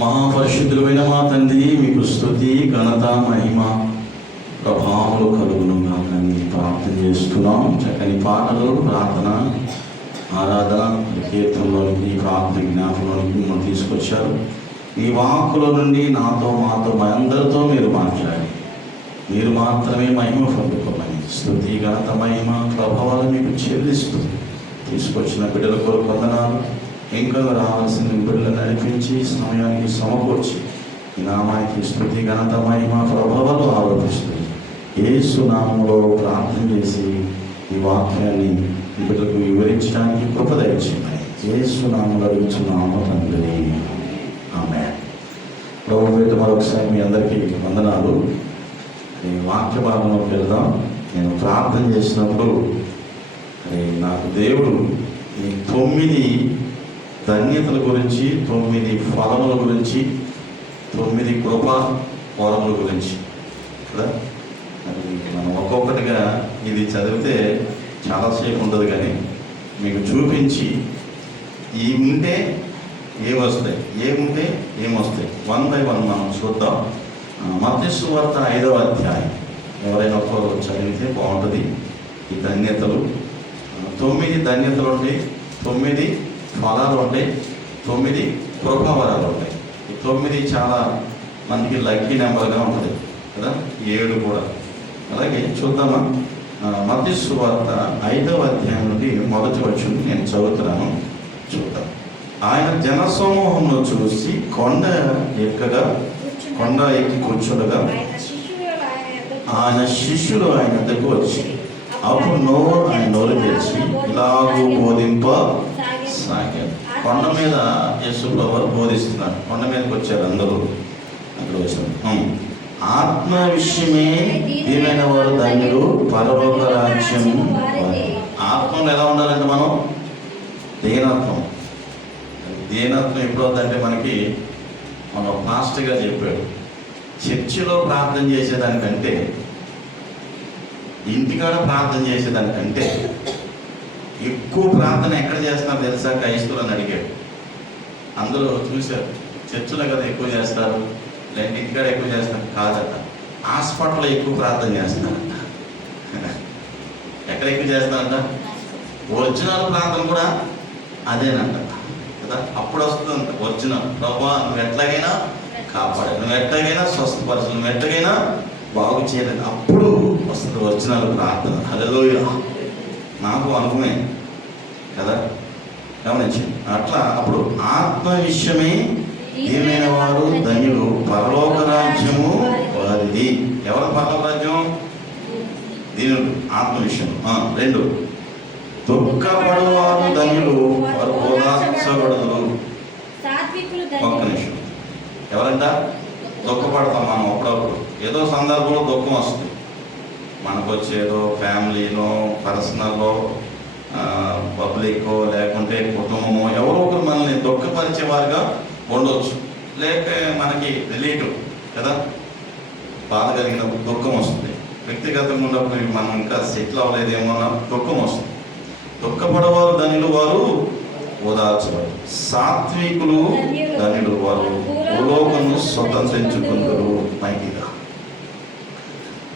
మహాపరిశుద్ధులైన మా తండ్రి, మీకు స్తుతి, ఘనత, మహిమ, ప్రభావాలు కలుగును కాకని ప్రార్థన చేస్తున్నాం. చక్కని పాటలు, ప్రార్థన, ఆరాధన, కీర్తనలోనికి, ప్రార్థన జ్ఞాపకంలోనికి మిమ్మల్ని తీసుకొచ్చారు. ఈ వాక్కుల నుండి నాతో, మాతో, మా అందరితో మీరు మాట్లాడి మీరు మాత్రమే మహిమ పొందుకోమని స్తుతి, ఘనత, మహిమ, ప్రభావాలు మీకు చెల్లిస్తూ తీసుకొచ్చిన బిడ్డల కొరకు వందనాలు. ఇంకా రావాల్సిన బిడ్డలు నడిపించి సమయానికి సమకూర్చి ఈ నామానికి స్తుతి, ఘనత, మహిమ, ప్రభావాలు ఆరోపిస్తుంది. యేసు నామములో ప్రార్థన చేసి ఈ వాక్యాన్ని బిడ్డలకు వివరించడానికి కృప దయచేయండి. యేసు నామములో అడుగుచున్నాము తండ్రి, ఆమేన్. ప్రభు పేరిట మరొకసారి మీ అందరికీ వందనాలు. ఈ వాక్య భాగంలోకి వెళ్దాం. నేను ప్రార్థన చేసినప్పుడు నాకు దేవుడు ఈ 9 ధన్యతల గురించి, 9 ఫలముల గురించి, 9 కృపా వరముల గురించి కదా, మనం ఒక్కొక్కటిగా ఇది చదివితే చాలాసేపు ఉండదు, కానీ మీకు చూపించి ఈ ఉంటే ఏమొస్తాయి, ఏముంటే ఏమొస్తాయి, 1 by 1 మనం చూద్దాం. మత్తయి సువార్త 5వ అధ్యాయం ఎవరైనా ఒక్కరు చదివితే బాగుంటుంది. ఈ ధన్యతలు 9 ధన్యతలు ఉంటాయి, 9 ఫలాలు ఉంటాయి, 9 కృపావరాలు ఉంటాయి. ఈ 9 చాలా మనకి లక్కీ నెంబర్గా ఉంటుంది కదా, 7 కూడా. అలాగే చూద్దామా, మత్తయి సువార్త 5వ అధ్యాయం నుండి మొదటి వచనం నేను చదువుతున్నాను, చూద్దాం. ఆయన జనసమూహంలో చూసి కొండ ఎక్కి కూర్చుండగా ఆయన శిష్యులు ఆయన వద్దకు వచ్చి అప్పుడు ఆయన నోరు తెరిచి ఇలాగూ బోధింపసాగారు. కొండ మీద యేసు ప్రభువు బోధిస్తున్నారు. కొండ మీదకి వచ్చారు అందరూ. అక్కడ వచ్చారు. ఆత్మ విషయమే దీవైన వారు ధన్యులు, పరలోక రాజ్యం. ఆత్మలో ఎలా ఉండాలంటే మనం దీనత్వం ఎప్పుడు అవుతుందంటే మనకి మన పాస్టర్గా చెప్పాడు, చర్చిలో ప్రార్థన చేసేదానికంటే ఇంటికాడ ప్రార్థన చేసేదానికంటే ఎక్కువ ప్రార్థన ఎక్కడ చేస్తున్నారు తెలుసా క్రైస్తవులని అడిగాడు. అందరూ చూశారు, చర్చిలో కదా ఎక్కువ చేస్తారు, లేదంటే ఇంటికాడ ఎక్కువ చేస్తారు. కాదట, హాస్పిటల్లో ఎక్కువ ప్రార్థన చేస్తారంట. ఎక్కడ ఎక్కువ చేస్తారంట? ఒరిజినల్ ప్రార్థన కూడా అదేనంట కదా. అప్పుడు వస్తుందంట ఒరిజినల్. ప్రభా నువ్వు ఎట్లాగైనా కాపాడు, నువ్వు ఎట్లాగైనా స్వస్థపరచు, నువ్వు ఎట్లాగైనా బాగు చేయలేదు, అప్పుడు వస్తుంది ఒరిజినల్ ప్రార్థన. హల్లెలూయా. నాకు అనుభవమే కదా, గమనించండి. అట్లా అప్పుడు ఆత్మ విషయమే ఏమైనా వారు ధన్యులు, పరలోక రాజ్యము వారిది. ఎవరు పరలోక రాజ్యం? దీనుడు. ఆత్మ విషయం. 2 దుఃఖపడువారు ధన్యులు, వారు ఓదార్చబడుదురు. ఒక్క నిమిషం. ఎవరంట? దుఃఖపడతాం మనం అప్పుడప్పుడు. ఏదో సందర్భంలో దుఃఖం వస్తుంది మనకు వచ్చేదో, ఫ్యామిలీలో, పర్సనల్లో, పబ్లిక్, లేకుంటే కుటుంబమో, ఎవరో ఒకరు మనల్ని దుఃఖపరిచేవారుగా ఉండవచ్చు. లేక మనకి రిలేటివ్ కదా, బాధ కలిగిన దుఃఖం వస్తుంది. వ్యక్తిగతంగా ఉన్నప్పుడు మనం ఇంకా సెటిల్ అవ్వలేదేమో అన్న దుఃఖం వస్తుంది. దుఃఖపడవారు ధనులు, వారు ఓదార్చబడు. సాత్వికులు ధనులు, వారు భూలోకమును స్వతంత్రించుకుందరు. మైకిగా.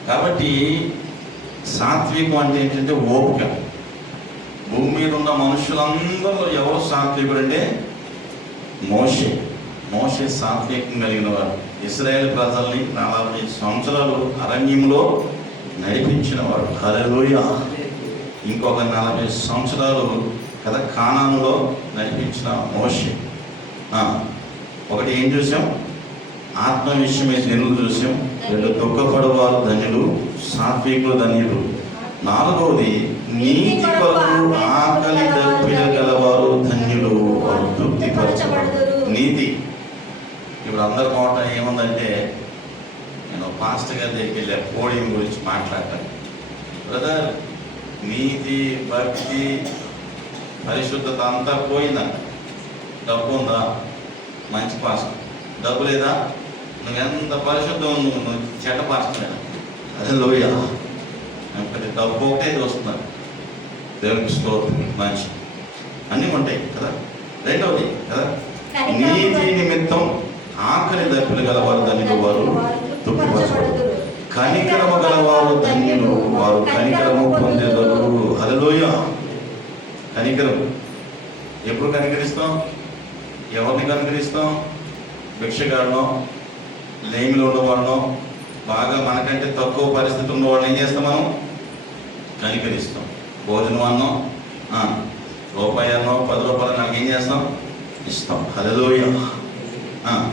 కాబట్టి సాత్వికం అంటే ఏంటంటే ఓపిక. భూమి మీద ఉన్న మనుషులందరూ ఎవరు సాత్వికుడు అంటే మోషే సాత్వికం కలిగిన వాడు. ఇశ్రాయేలు ప్రజల్ని 40 సంవత్సరాలు అరణ్యంలో నడిపించిన వాడు. హల్లెలూయా. ఇంకొక 40 సంవత్సరాలు కదా కానానులో నడిపించిన మోషే. ఒకటి ఏం చూసాం? ఆత్మ విషయమే ధన్యులు చూసాం. 2 దుఃఖపడువారు ధన్యులు, సాత్వికులు ధన్యులు. 4వది నీతి కొరకు ఆకలి దప్పిక గలవారు ధన్యులు, వారు తృప్తిపరచబడతారు. నీతి. ఇప్పుడు అందరి మాట ఏముందంటే, నేను పాస్టర్ గారి దగ్గరికి వెళ్ళే పోడియం గురించి మాట్లాడతాను. బ్రదర్, నీతి, భక్తి, పరిశుద్ధత అంతా పోయిందంట. డబ్బు ఉందా? మంచి పాస్టర్. డబ్బు లేదా? నువ్వెంత పరిశుద్ధం, నువ్వు చెడ్డ పాస్టర్. అదే లోయ. ప్రతి డబ్బు ఒకటే చూస్తున్నారు. దేవునికి స్తోత్రం. మంచి అన్నీ ఉంటాయి కదా. 2వది కదా, నీతి నిమిత్తం ఆకలి దప్పిలు గలవారు ధన్యులు, వారు తృప్తిపరచబడరు. కనికరము గలవారు ధన్యులు, వారు కనికరము పొందెదరు. హల్లెలూయా. కనికరం ఎప్పుడు కనికరిస్తాం? ఎవరిని కనికరిస్తాం? భిక్షగాడినో, లేమిలో ఉన్నవాడినో, బాగా మనకంటే తక్కువ పరిస్థితి ఉన్నవాడిని ఏం చేస్తాం? మనం కనికరిస్తాం. భోజనం అన్నో, రూపాయి అన్నో, 10 రూపాయలు నాకు ఏం చేస్తాం? ఇస్తాం. హల్లెలూయా.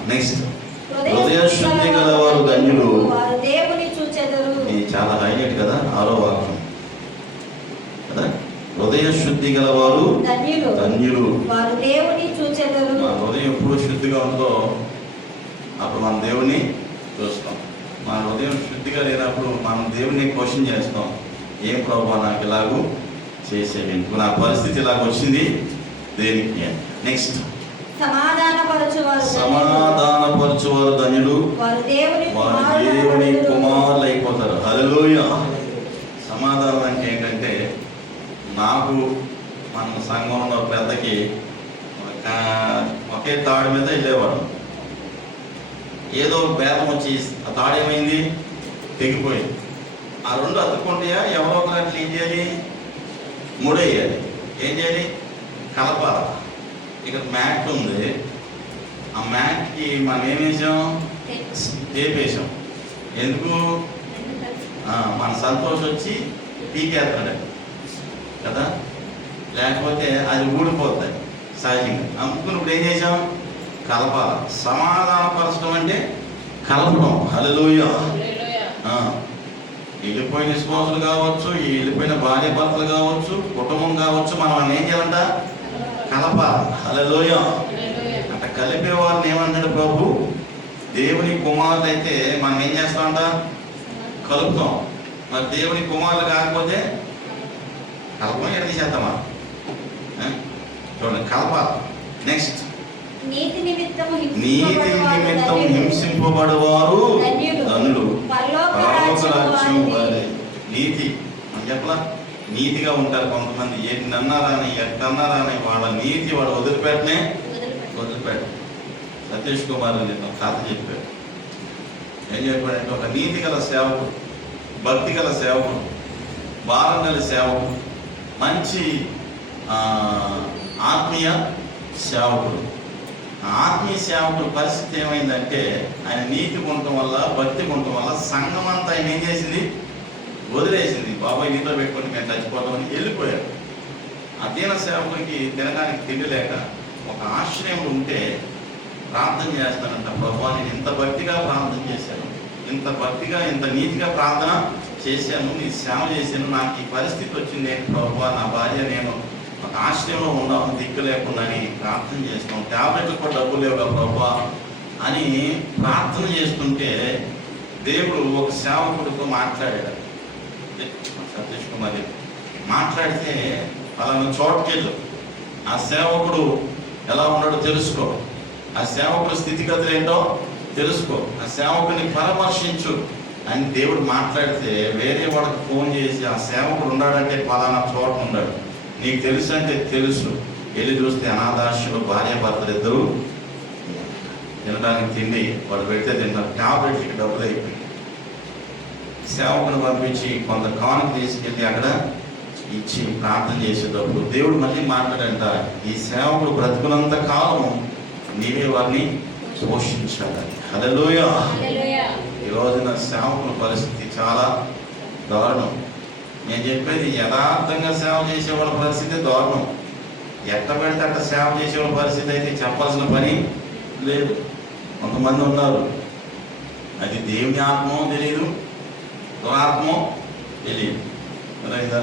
నెక్స్ట్, హృదయ శుద్ధి గలవారు ధన్యులు, ఇది చాలా హైలైట్ కదా, 6వ వాక్యం కదా. హృదయ శుద్ధి గలవారు ధన్యులు, మన హృదయం ఎప్పుడు శుద్ధిగా ఉంటుందో అప్పుడు మనం దేవుని చూస్తాం. మన హృదయం శుద్ధిగా లేనప్పుడు మనం దేవుని క్వశ్చన్ చేస్తాం. ఏం ప్రభువా నాకు ఇలాగూ చేసేవి, నా పరిస్థితి ఇలాగ వచ్చింది దేనికి? నెక్స్ట్, సమాధానపరచువారు ధన్యులు, వారు దేవుని కుమారులు అయిపోతారు. హల్లెలూయా. సమాధానం అంటే ఏంటంటే, నాకు మన సంఘంలో పెద్దకి ఒకే తాడు మీద వెళ్ళేవాడు. ఏదో భేదం వచ్చి ఆ తాడు ఏమైంది? తెగిపోయింది. ఆ 2 అతుక్కుంటాయా? ఎవరో ఒకరు అట్లా ఏం చేయాలి? ముడేయాలి. ఏం చేయాలి? కలపాలి. ఇక్కడ మ్యాట్ ఉంది, ఆ మ్యాట్కి మనం ఏం వేసాం? టేప్ వేసాం. ఎందుకు? మన సంతోషం వచ్చి పీకేస్తాడు కదా, లేకపోతే అది ఊడిపోతుంది సహజంగా. అమ్ముకుని ఇప్పుడు ఏం చేసాం? కలపాలి. సమాధానపరచడం అంటే కలపడం. హల్లెలూయా. వెళ్ళిపోయిన విశ్వాసులు కావచ్చు, వెళ్ళిపోయిన భార్య భర్తలు కావచ్చు, కుటుంబం కావచ్చు, మనం ఏం చేయాలంట? కలపాలి. హల్లెలూయా. అంటే కలిపే వారిని ఏమంటాడు ప్రభు? దేవుని కుమారులు అయితే మనం ఏం చేస్తామంట? కలుపుతాం. మరి దేవుని కుమారులు కాకపోతే కలపం ఎక్కడ తీసేద్దామా? చూడండి, కలపాలి. నెక్స్ట్, నీతి నిమిత్తం హింసింపబడేవారు ధన్యులు, పరలోక రాజ్యం వారి. నీతి అని చెప్పలా, నీతిగా ఉంటారు కొంతమంది. ఏంటి అన్నారని, ఎట్టన్నారని వాళ్ళ నీతి వాడు వదిలిపెట్టనే వదిలిపెట్ట. సతీష్ కుమార్ అని కథ చెప్పాడు. ఏం చెప్పాడంటే, ఒక నీతి గల సేవకుడు, భక్తి గల సేవకుడు, భారం గల సేవకుడు, మంచి ఆత్మీయ సేవకుడు. ఆత్మీయ సేవకుడు పరిస్థితి ఏమైందంటే, ఆయన నీతి ఉండటం వల్ల, భక్తి ఉండటం వల్ల సంఘం అంతా ఆయన ఏం చేసింది? వదిలేసింది. బాబాయ్ నీతో పెట్టుకొని మేము చచ్చిపోతామని వెళ్ళిపోయారు. ఆ దీన సేవకుడికి తినడానికి తిండి లేక ఒక ఆశ్రయంలో ఉంటే ప్రార్థన చేస్తానంట. ప్రభువా, నేను ఇంత భక్తిగా ప్రార్థన చేశాను, ఇంత భక్తిగా ఇంత నీతిగా ప్రార్థన చేశాను, నీ సేవ చేశాను, నాకు ఈ పరిస్థితి వచ్చింది ఏంటి ప్రభువా, నా భార్య నేను ఒక ఆశ్రయంలో ఉన్నాము, దిక్కు లేకుండా అని ప్రార్థన చేస్తాం, ట్యాబ్లెట్లు కూడా డబ్బులు లేవుగా ప్రభువా అని ప్రార్థన చేస్తుంటే దేవుడు ఒక సేవకుడితో మాట్లాడాడు. సతీష్ కుమార్ మాట్లాడితే, పలానా చోటుకెళ్ళు, ఆ సేవకుడు ఎలా ఉన్నాడో తెలుసుకో, ఆ సేవకుడు స్థితిగతులు ఏంటో తెలుసుకో, ఆ సేవకుని పరామర్శించు అని దేవుడు మాట్లాడితే, వేరే వాడికి ఫోన్ చేసి ఆ సేవకుడు ఉన్నాడంటే పలానా చోట ఉన్నాడు, నీకు తెలుసు అంటే తెలుసు, వెళ్ళి చూస్తే అనాథాశ్రమ భార్య భర్తలు ఇద్దరు తినడానికి తిండి వాడు పెడితే తింటారు, ట్యాబ్లెట్లకి డబ్బులు అయిపోయి. సేవకుని పంపించి కొంత కానుక తీసుకెళ్ళి అక్కడ ఇచ్చి ప్రార్థన చేసేటప్పుడు దేవుడు మళ్ళీ మాట్లాడంట, ఈ సేవకుడు బ్రతుకున్నంత కాలం నీవే వారిని పోషించాలని. హల్లెలూయా. ఈ రోజున సేవకుల పరిస్థితి చాలా దారుణం. నేను చెప్పేది యథార్థంగా సేవ చేసేవాళ్ళ పరిస్థితి దారుణం. ఎట్ట పెడితే అట్ట సేవ చేసేవాళ్ళ పరిస్థితి అయితే చెప్పాల్సిన పని లేదు. కొంతమంది ఉన్నారు, అది దేవుని ఆత్మో తెలియదు, దురాత్మో తెలియదు. రైదా,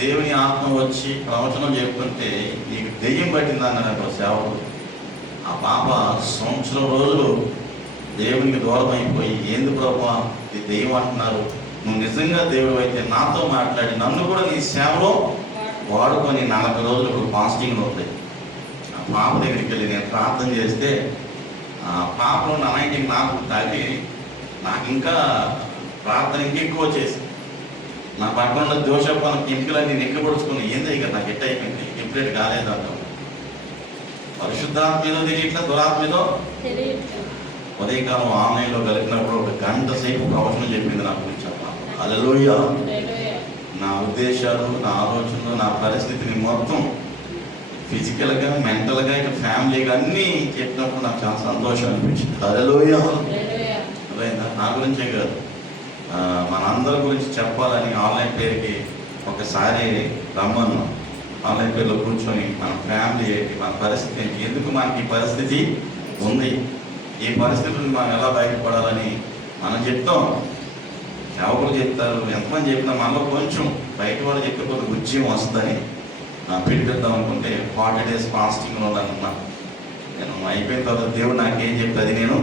దేవుని ఆత్మ వచ్చి ప్రవచనం చెప్తుంటే నీకు దెయ్యం పట్టింది అన్నాడు సేవకుడు. ఆ పాప సంవత్సరం రోజులు దేవునికి దూరం అయిపోయి, ఏంది ప్రభువా ఇది దెయ్యం అంటున్నారు, నువ్వు నిజంగా దేవుడు అయితే నాతో మాట్లాడి నన్ను కూడా నీ సేవలో వాడుకొని 40 రోజులు ఫాస్టింగ్లో ఉంటాయి. ఆ పాప దగ్గరికి వెళ్ళి నేను ప్రార్థన చేస్తే ఆ పాపలో అనాయింటింగ్ నాకు తాగి నాకు ఇంకా ప్రార్థన ఇంకెక్కువ చేసి నా పక్కన ఉన్న దోషపాల కెమికలన్నీ నెక్కబడుచుకుని ఏందో ఇక నాకు ఎట్ అయిపోయింది, కంప్లీట్ కాలేదు అంటాం. పరిశుద్ధాత్మలో తెలియట్లా, దురాత్మలో ఉదయకాలం ఆన్లైన్లో కలిపినప్పుడు ఒక గంట సేపు ప్రవచనం చెప్పింది నా గురించి చెప్పాలి. హల్లెలూయా. నా ఉద్దేశాలు, నా ఆలోచనలు, నా పరిస్థితిని మొత్తం ఫిజికల్గా, మెంటల్గా, ఇక ఫ్యామిలీగా అన్నీ చెప్పినప్పుడు నాకు చాలా సంతోషం అనిపించింది. హల్లెలూయా. అర్థమైందా? నా గురించే కాదు, మనందరి గురించి చెప్పాలని ఆన్లైన్ పేరుకి ఒకసారి రమ్మను. ఆన్లైన్ పేరులో కూర్చొని మన ఫ్యామిలీ ఏంటి, మన పరిస్థితి ఏంటి, ఎందుకు మనకి ఈ పరిస్థితి ఉంది, ఈ పరిస్థితి నుండి మనం ఎలా బయటపడాలని మనం చెప్తాం. ఎవరు చెప్తారు, ఎంతమంది చెప్పినా మనలో కొంచెం బయట వాళ్ళు చెప్పే కొద్ది ఉద్యమం వస్తుందని పెట్టిద్దాం అనుకుంటే 40 days ఫాస్టింగ్లో ఉన్నాను. నేను అయిపోయిన తర్వాత దేవుడు నాకేం చెప్తే అది నేను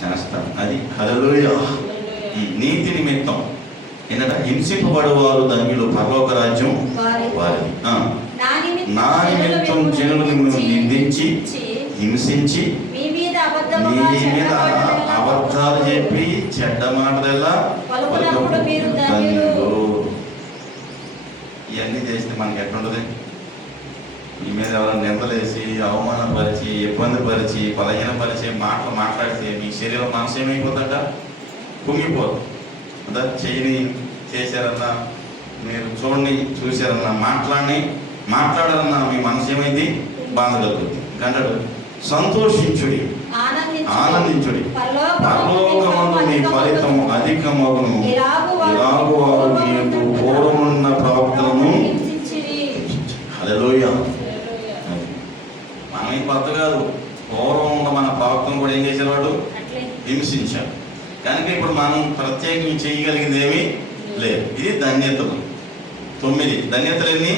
చేస్తాను. అది హల్లెలూయా. నీతి నిమిత్తం ఏంటంటే హింసింపబడేవారు ధన్యులు, పరలోక రాజ్యం వారిది. నా నిమిత్తం జనులు మిమ్మల్ని నిందించి హింసించి మీ మీద అబద్ధాలు చెప్పి చెడ్డ మాటలెల్లా ధన్యులు. ఇవన్నీ చేస్తే మనకి ఎట్లుంటుంది? మీ మీద ఎవరైనా నిందలేసి, అవమానపరిచి, ఇబ్బంది పరిచి, బలహీనపరిచే మాటలు మాట్లాడితే మీ శరీరం, మనసు ఏమైపోతుందట? కుంగిపోదు. అంతా చేయని చేశారన్నా, మీరు చూశారన్నా, మాట్లాడారన్నా మీ మనసు ఏమైంది? బాధ కలుగుతుంది. గంటడు సంతోషించుడి, ఆనందించుడి, పరలోకమందు మీ ఫలితము అధికమగును, ఇలాగు వారు మీకు పూర్వమున్న ప్రవక్తలను. హల్లెలూయా. మనమే కొత్త కాదు, పూర్వం ఉన్న మన ప్రవక్తను కూడా ఏం చేసేవాడు? హింసించాడు. కనుక ఇప్పుడు మనం ప్రత్యేకంగా చేయగలిగింది ఏమీ లేదు. ఇది ధన్యతలు. 9 ధన్యతలు ఎన్ని?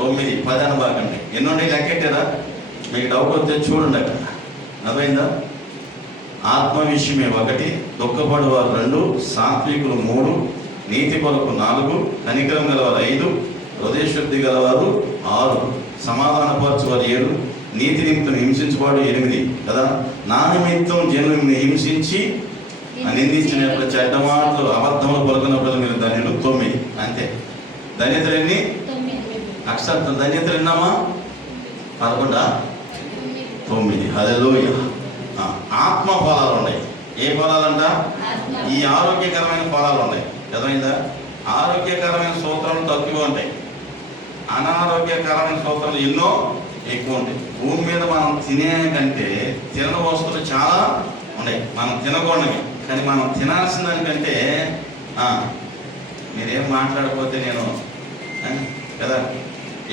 9. 10 అనబాకండి. ఎన్ని ఉన్నాయి లెక్కెట్టారా? మీకు డౌట్ వస్తే చూడండి అక్కడ. అర్థమైందా? ఆత్మ విషయమే 1, దుఃఖపడేవారు 2, సాత్వికులు 3, నీతి కొరకు 4, కనికరం గలవారు 5, హృదయశుద్ధి గలవారు 6, సమాధానపరచువారు 7, నీతి నిమిత్తం హింసించువాడు 8 కదా. నా నిమిత్తం జనుల్ని హింసించి నిందించినప్పుడు, చెడ్డ మాటలు, అబద్ధములు పలుకున్నప్పుడు మీరు ధన్యులు 9. అంతే. ధన్యతలు ఎన్ని? అక్షర ధన్యతలు ఎన్నమ్మా? 11, 9. హల్లెలూయా. ఆత్మ ఫలాలు ఉన్నాయి. ఏ ఫలాలంట? ఈ ఆరోగ్యకరమైన ఫలాలు ఉన్నాయి. అర్థమైందా? ఆరోగ్యకరమైన సూత్రాలు తక్కువ ఉంటాయి, అనారోగ్యకరమైన సూత్రాలు ఎన్నో ఎక్కువ ఉంటాయి. భూమి మీద మనం తినే కంటే తినని వస్తువులు చాలా ఉన్నాయి. మనం తినకూడనివి, కానీ మనం తినాల్సిన దానికంటే మీరేం మాట్లాడకపోతే నేను కదా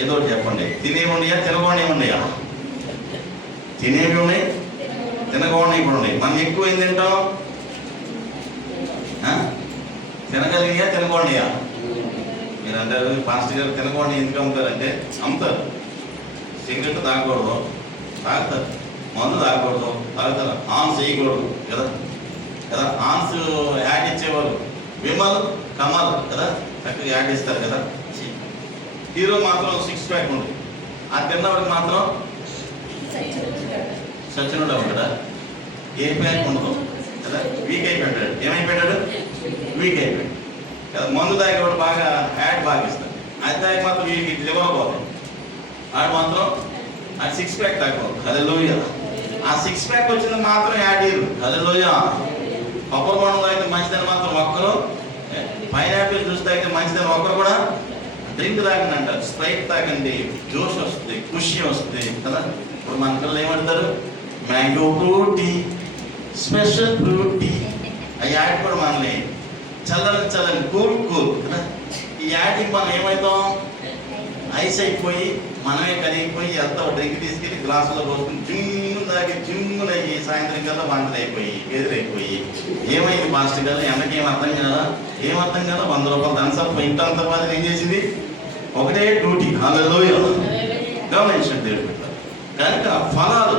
ఏదో ఒకటి చెప్పండి. తినేవి ఉన్నాయా, తినకూడనివి ఉన్నాయా? తినేవి ఉన్నాయి, తినకూడనివి కూడా ఉన్నాయి. మనం ఎక్కువ ఏం తింటాం? తినగలిగినా, తినకూడనియా? మీరు అంటారు పాస్టర్ గారు తినకూడని ఎందుకు అమ్ముతారంటే, అమ్ముతారు. సిగరెట్ తాగకూడదు, తాగుతారు. మందు తాగకూడదు, తాగుతారు. ఆన్స్ వేయకూడదు కదా. ఆన్స్ యాడ్ ఇచ్చేవారు విమల్, కమల్ కదా, చక్కగా యాడ్ ఇస్తారు కదా. హీరో మాత్రం 6 pack ఉంది. ఆ తిన్నవాడికి మాత్రం సచ్చినుడు కదా, ఏ ప్యాక్ ఉండదు కదా. వీక్ అయిపోయాడు. ఏమైపోయాడు? వీక్ అయిపోయాడు కదా. మందు తాగేవాడు బాగా యాడ్ బాగా ఇస్తారు. అది తాగి మాత్రం వీడికి లివర్ పోతాయి. ఆడు మాత్రం ఆ 6 pack తాగకూడదు. హల్లెలూయా. ఆ 6 pack వచ్చింది మాత్రం యాడ్ ఇయ్యరు. హల్లెలూయా. కొబ్బరి బొండం తాగితే మంచిదని మాత్రం ఒక్కరు, పైనాపిల్ జ్యూస్ తాగితే మంచిదని ఒక్కరు కూడా డ్రింక్ తాగండి అంటారు. స్ప్రైట్ తాగండి, జ్యూస్ వస్తుంది, ఖుషి వస్తుంది కదా. ఇప్పుడు మన పిల్లలు ఏమంటారు? Mango Frooti, special Frooti. ఆ యాడ్ కూడా మనల్ని చల్లని కూల్ కదా. ఈ యాడ్కి మనం ఏమవుతాం? ఐస్ అయిపోయి మనమే కరిగిపోయి ఎంత డ్రింక్ తీసుకెళ్ళి గ్లాసులో పోసుకుని జిమ్ము తాగి జిమ్మునయ్యి సాయంత్రం కల్లా వంటలు అయిపోయి ఎదురైపోయి ఏమైంది మాస్టర్ గారు? ఎండకి ఏం అర్థం కదా, 100 రూపాయలు ధనసప్ప ఇంటంత బాధ ఏం చేసింది? ఒకటే డ్యూటీ. హల్లెలూయా. గమనించండి దేవుడు పెట్టారు. కనుక ఫలాలు,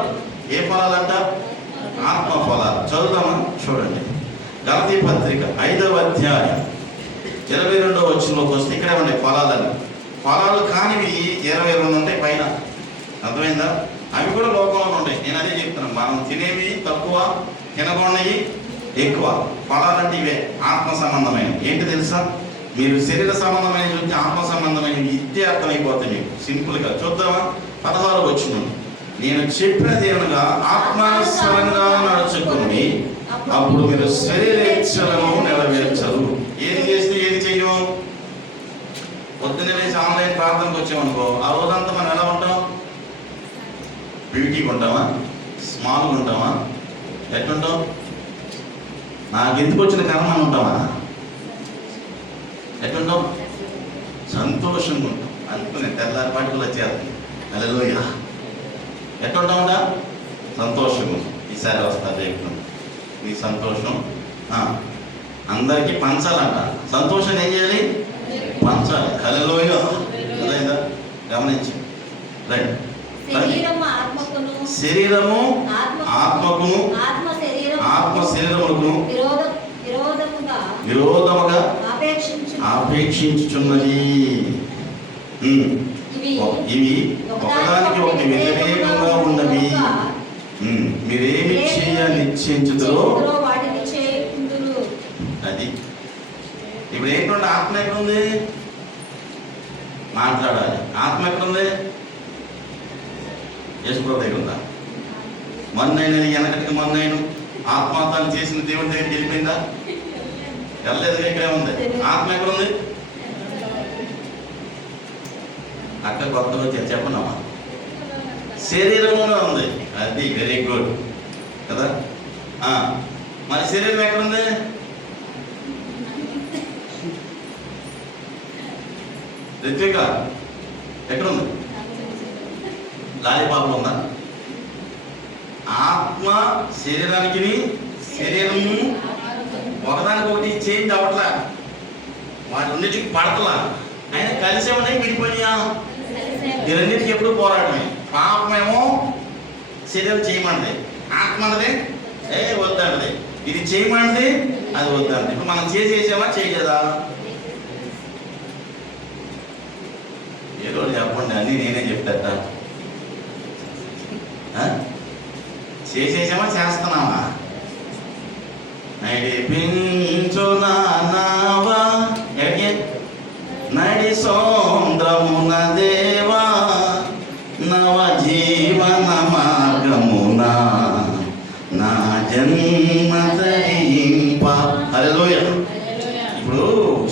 ఏ ఫలాలు అంట? ఆత్మ ఫలాలు. చదువుదామా? చూడండి. గలతీ పత్రిక 5వ అధ్యాయం 22వ వచనంలోకి వస్తే ఇక్కడే ఉన్నాయి ఫలాలని. ఫలాలు కానివి 22 ఉంటాయి పైన. అర్థమైందా? అవి కూడా లోకంలో ఉంటాయి. నేను అదే చెప్తున్నాను. మనం తినేవి తక్కువ, తినకూడనివి ఎక్కువ. ఫలాలంటే ఇవే ఆత్మ సంబంధమైన. ఏంటి తెలుసా? మీరు శరీర సంబంధమైన చూస్తే ఆత్మ సంబంధమైన ఇదే అర్థమైపోతాయి మీకు సింపుల్గా. చూద్దామా? 16వ వచనం. నేను చెప్పినది ఏమనగా ఆత్మానుసారంగా నడుచుకుని అప్పుడు మీరు శరీరేచ్ఛలను నెరవేర్చరు. ఏది చేస్తే ఏది చెయ్యం. పొద్దున్నే లేచి ఆన్లైన్ ప్రార్థనకు వచ్చామనుకో, ఆ రోజంతా మనం ఎలా ఉంటాం? బ్యూటీగా ఉంటామా? స్మాల్గా ఉంటామా? ఎట్లుంటాం? నాకు ఎందుకు వచ్చిన కర్మ అని ఉంటామా? ఎట్లుంటాం? సంతోషంగా ఉంటాం. అనుకునే తెల్లారి పాటలు వచ్చేది హల్లెలూయా. ఎట్లుంటామంట? సంతోషంగా. ఈసారి వస్తా రేపు నీ సంతోషం అందరికీ పంచాలంట. సంతోషం ఏం చేయాలి? పంచాలి. హల్లెలూయా. అదైందా? గమనించి రైట్. శరీరము ఆత్మకును ఆత్మ శరీరములకు విరోధముగా ఆపేక్షించుచున్నది. ఇవి ఒకదానికి ఒకటి వ్యతిరేకంగా ఉన్నవి. మీరేమి చేయ నిశ్చయించుదురో అది. ఇప్పుడు ఏంటంటే ఆత్మ ఎక్కడుంది? మాట్లాడాలి. ఆత్మ ఎక్కడుంది? యేసుప్రభు దగ్గర ఉందా? మొన్నైనా వెనకటికి ఆత్మ తను చేసిన దేవుడి దగ్గరికి వెళ్ళిపోయిందా? వెళ్ళలేదు. ఇక్కడే ఉంది. ఆత్మ ఎక్కడుంది? అక్క కొత్తగా వచ్చారు చెప్పనమ్మా. శరీరంలోనే ఉంది. అది వెరీ గుడ్ కదా. మరి శరీరం ఎక్కడుంది? రిత్విక ఎక్కడుంది? లాలిపాపలో ఉందా? ఆత్మ శరీరానికి శరీరము ఒకదానికొకటి చేంజ్ అవ్వట్లా, వాటిన్నిటికి పడతలా. ఆయన కలిసే ఉన్నాయి, విడిపోయినా. ఈ రెండింటికి ఎప్పుడు పోరాటమే. పాపమేమో శరీరం చేయమంటది, ఆత్మ అన్నది వద్దంటది. ఇది చేయమంటది, అది వద్దంటది. ఇప్పుడు మనం చేసేసామా చేయలేదా? ఏదో చెప్పండి, అన్నీ నేనే చెప్తా. చేసేసామా చేస్తున్నావా? నడిపించు నావా నడి సోంద్రమున దేవా నవ జీవన మార్గమున నా జన్మ తరింప. హల్లెలూయా. ఇప్పుడు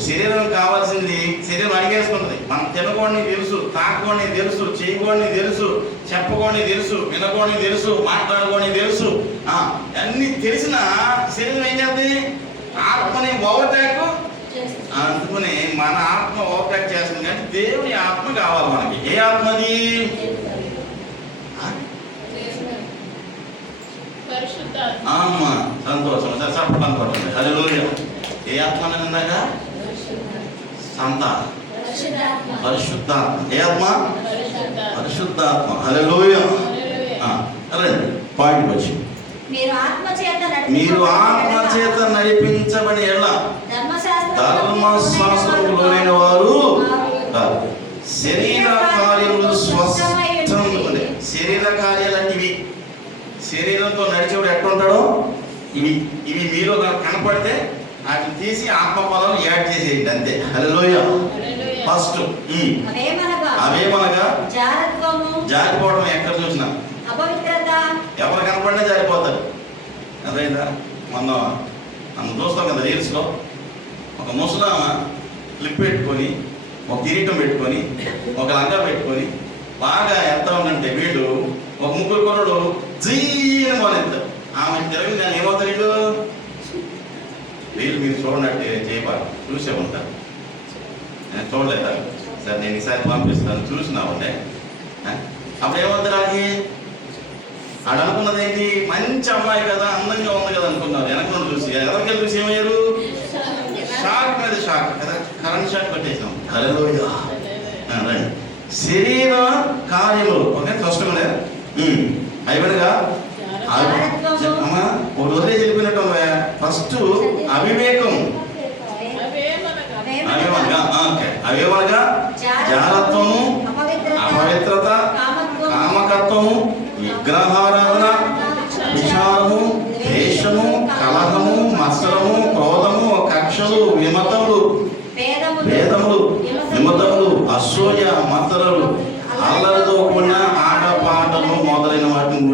శరీరం కావాల్సింది శరీరం అడిగేసుకుంటుంది. మనం తినకోని తెలుసు, తాకోని తెలుసు, చేయకోని తెలుసు, చెప్పకోని తెలుసు, వినకోని తెలుసు, మాట్లాడుకోని తెలుసు. అన్ని తెలిసిన శరీరం ఏం చేస్తుంది? ఆత్మని ఓవర్టేక్. అందుకని మన ఆత్మ ఓవర్టేక్ చేస్తుంది. కానీ దేవుని ఆత్మ కావాలి మనకి. ఏ ఆత్మది? అమ్మ సంతోషం. సార్ చెప్పడం అనుకోండి. హల్లెలూయా. ఏ ఆత్మ అన్నదాక? సంత పరిశుద్ధాత్మ. ఏ ఆత్మ? పరిశుద్ధాత్మ. హల్లెలూయా. పాయింట్ వచ్చి మీరు ఆత్మ చేత నడిపించబడి ఎలా ధర్మశాస్త్రములోని వారు శరీర కార్యములు స్వస్థం. శరీర కార్యాలన్నీ శరీరంతో నడిచేవాడు ఎట్లుంటాడో ఇవి మీరు కనపడితే వాటిని తీసి ఆత్మ పదాలు యాడ్ చేసేయండి అంతే. హల్లెలూయా. ఫస్ట్ అవేమనగా జారిపోవడం. ఎక్కడ చూసినా ఎవరు కనపడినా జారిపోతారు. అదైందా? మనం చూస్తాం కదా రీల్స్లో, ఒక ముసలామ క్లిప్ పెట్టుకొని, ఒక కిరీటం పెట్టుకొని, ఒక లంగా పెట్టుకొని బాగా ఎంత ఉందంటే వీళ్ళు ఒక ముగ్గురు కొరడు జీని మొదలెత్తారు. ఆమె తిరగని నేను ఏమవుతారు వీళ్ళు మీరు చూడనట్టు చేయబారు. చూసే ఉంటారు. నేను చూడలేదా? సరే నేను ఈసారి పంపిస్తాను. చూసినామంటే అప్పుడు ఏమవుతారు? అది ఆడ అనుకున్నది ఏంటి? మంచి అమ్మాయి కదా, అందంగా ఉంది కదా అనుకున్నారు. వెనక చూసి ఎవరికెళ్ళి చూసి ఏమయ్యారు? షాక్ మీద షాక్ కదా, కరెంట్ షాక్ పెట్టేసాం. హల్లెలూయా. రండి. శరీర కార్యములు ఓకే కష్టమే అయిపోయినగా అమ్మా ఒక వదిలే చెప్పినట్టు ఫస్ట్ అవివేకం. అవేమనగా జారత్వము, అపవిత్రత, కామకత్వము, విగ్రహారాధన, విచారము, ద్వేషము, కలహము, మత్సరము, క్రోధము, కక్షలు, విమతములు, భేదములు, విమతములు, అసూయ, మత్తరులు, అల్లరితో కూడిన ఆటపాటలు మొదలైన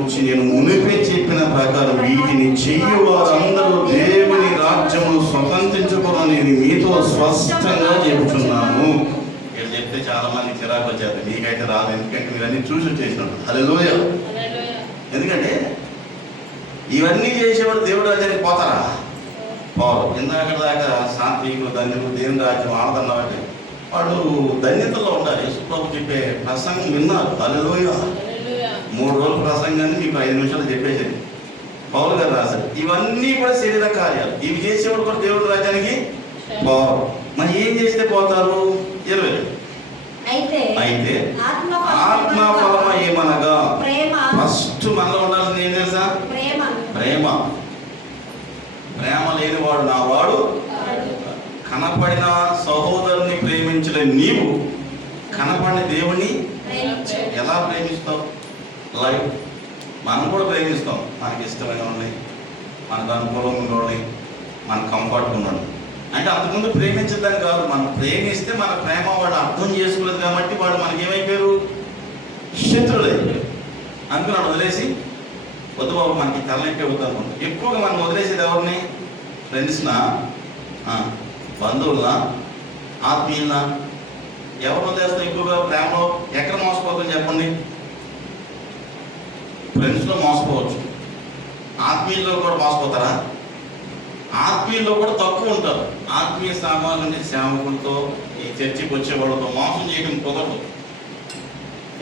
గురించి నేను మునిపే చెప్పిన ప్రకారం వీటిని చెయ్యి వారందరూ దేవుని రాజ్యమును స్వతంత్రించుకోవాలని నేను మీతో స్పష్టంగా చెబుతున్నాను. ఇక్కడ చెప్తే చాలా మంది చిరాకు వచ్చారు, మీకైతే రాదు, ఎందుకంటే మీరు అన్ని చూసి చేసినట్టు. హల్లెలూయా. ఎందుకంటే ఇవన్నీ చేసేవాడు దేవుడు రాజ్యానికి పోతారా? పోరు. ఇందాక దాకా సాత్వికులు ధన్యులు దేవుని రాజ్యం ఆడదన్నవాటి వాళ్ళు ధన్యతలో ఉండాలి. యేసుప్రభు చెప్పే ప్రసంగం విన్నారు. హల్లెలూయా. 3 రోజుల ప్రసంగాన్ని మీకు 5 నిమిషాలు చెప్పేసేది పౌలు గారు రాశారు. ఇవన్నీ కూడా శరీర కార్యాలు. ఇవి చేసేవాడు కూడా దేవుడి రాజ్యానికి పోరు. మరి ఏం చేస్తే పోతారు? 20 అయితే ఆత్మ ఫలమ ఏమనగా ఫస్ట్ మనలో ఉండాల్సింది ఏం తెలుసా? ప్రేమ. ప్రేమ లేనివాడు నా వాడు. కనపడిన సహోదరుని ప్రేమించలే నీవు కనపడిన దేవుణ్ణి ఎలా ప్రేమిస్తావు? లైఫ్ మనం కూడా ప్రేమిస్తాం. మనకి ఇష్టమైన వాళ్ళని, మనకు అనుకూలంగా ఉన్నవాళ్ళని, మనకు కంఫర్ట్గా ఉన్నాడు అంటే అంతకుముందు ప్రేమించదని కాదు. మనం ప్రేమిస్తే మన ప్రేమ వాడు అర్థం చేసుకోలేదు కాబట్టి వాడు మనకేమైపోయారు? శత్రువులు అయిపోయారు. అనుకున్నాడు వదిలేసి వద్దు బాబు మనకి తలనొప్పి అవుతాను. ఎక్కువగా మనం వదిలేసేది ఎవరిని? ఫ్రెండ్స్నా, బంధువులనా, ఆత్మీయులనా? ఎవరు వదిలేస్తాం ఎక్కువగా ప్రేమలో? ఎక్కడ మోసపోతాం చెప్పండి? ఫ్రెండ్స్లో మోసపోవచ్చు, ఆత్మీయుల్లో కూడా మోసపోతారా? ఆత్మీయుల్లో కూడా తక్కువ ఉంటారు. ఆత్మీయ సామాన్లు నుండి సేవకులతో, ఈ చర్చికి వచ్చేవాళ్ళతో మోసం చేయడం కుదరదు.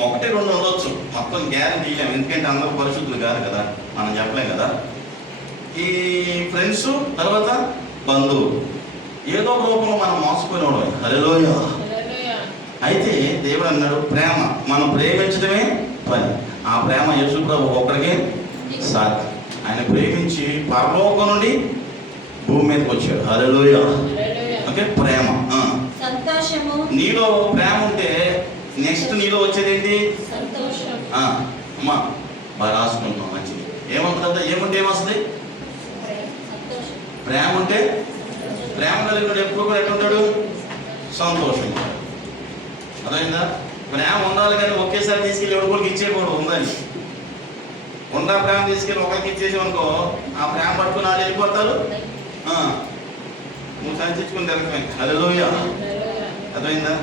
1-2 ఉండొచ్చు, మొత్తం గ్యారెంటీ ఇవ్వలేము, ఎందుకంటే అందరూ పరిశుద్ధులు కాదు కదా, మనం చెప్పలేం కదా. ఈ ఫ్రెండ్స్ తర్వాత బంధువులు ఏదో ఒక రూపంలో మనం మోసపోయినవాడు. హల్లెలూయా. అయితే దేవుడు అన్నాడు ప్రేమ, మనం ప్రేమించడమే పని. ఆ ప్రేమ యేసుప్రభు ఒక్కడికే సాధ్యం. ఆయన ప్రేమించి పరలోకం నుండి భూమి మీదకి వచ్చాడు. హల్లెలూయా. ఓకే, ప్రేమ. నీలో ప్రేమ ఉంటే నెక్స్ట్ నీలో వచ్చేది ఏంటి? అమ్మా బాగా రాసుకుంటాం, మంచిది. ఏమంటుందంటే ఏముంటే ఏమొస్తుంది? ప్రేమ ఉంటే. ప్రేమ కలిగినాడు ఎప్పుడు కూడా ఎట్లుంటాడు? సంతోషం. అర్థమైందా? ప్రేమ ఉండాలి కానీ ఒకేసారి తీసుకెళ్ళి ఎవరికి ఇచ్చేయకూడదు. ఉందని ఉన్న ప్రేమ తీసుకెళ్ళి ఒకరికి ఇచ్చేసి అనుకో, ఆ ప్రేమ పట్టుకుని వాళ్ళు వెళ్ళిపోతారు, నువ్వు సంచించుకుని తిరగమే. హల్లెలూయా. అర్థమైందా?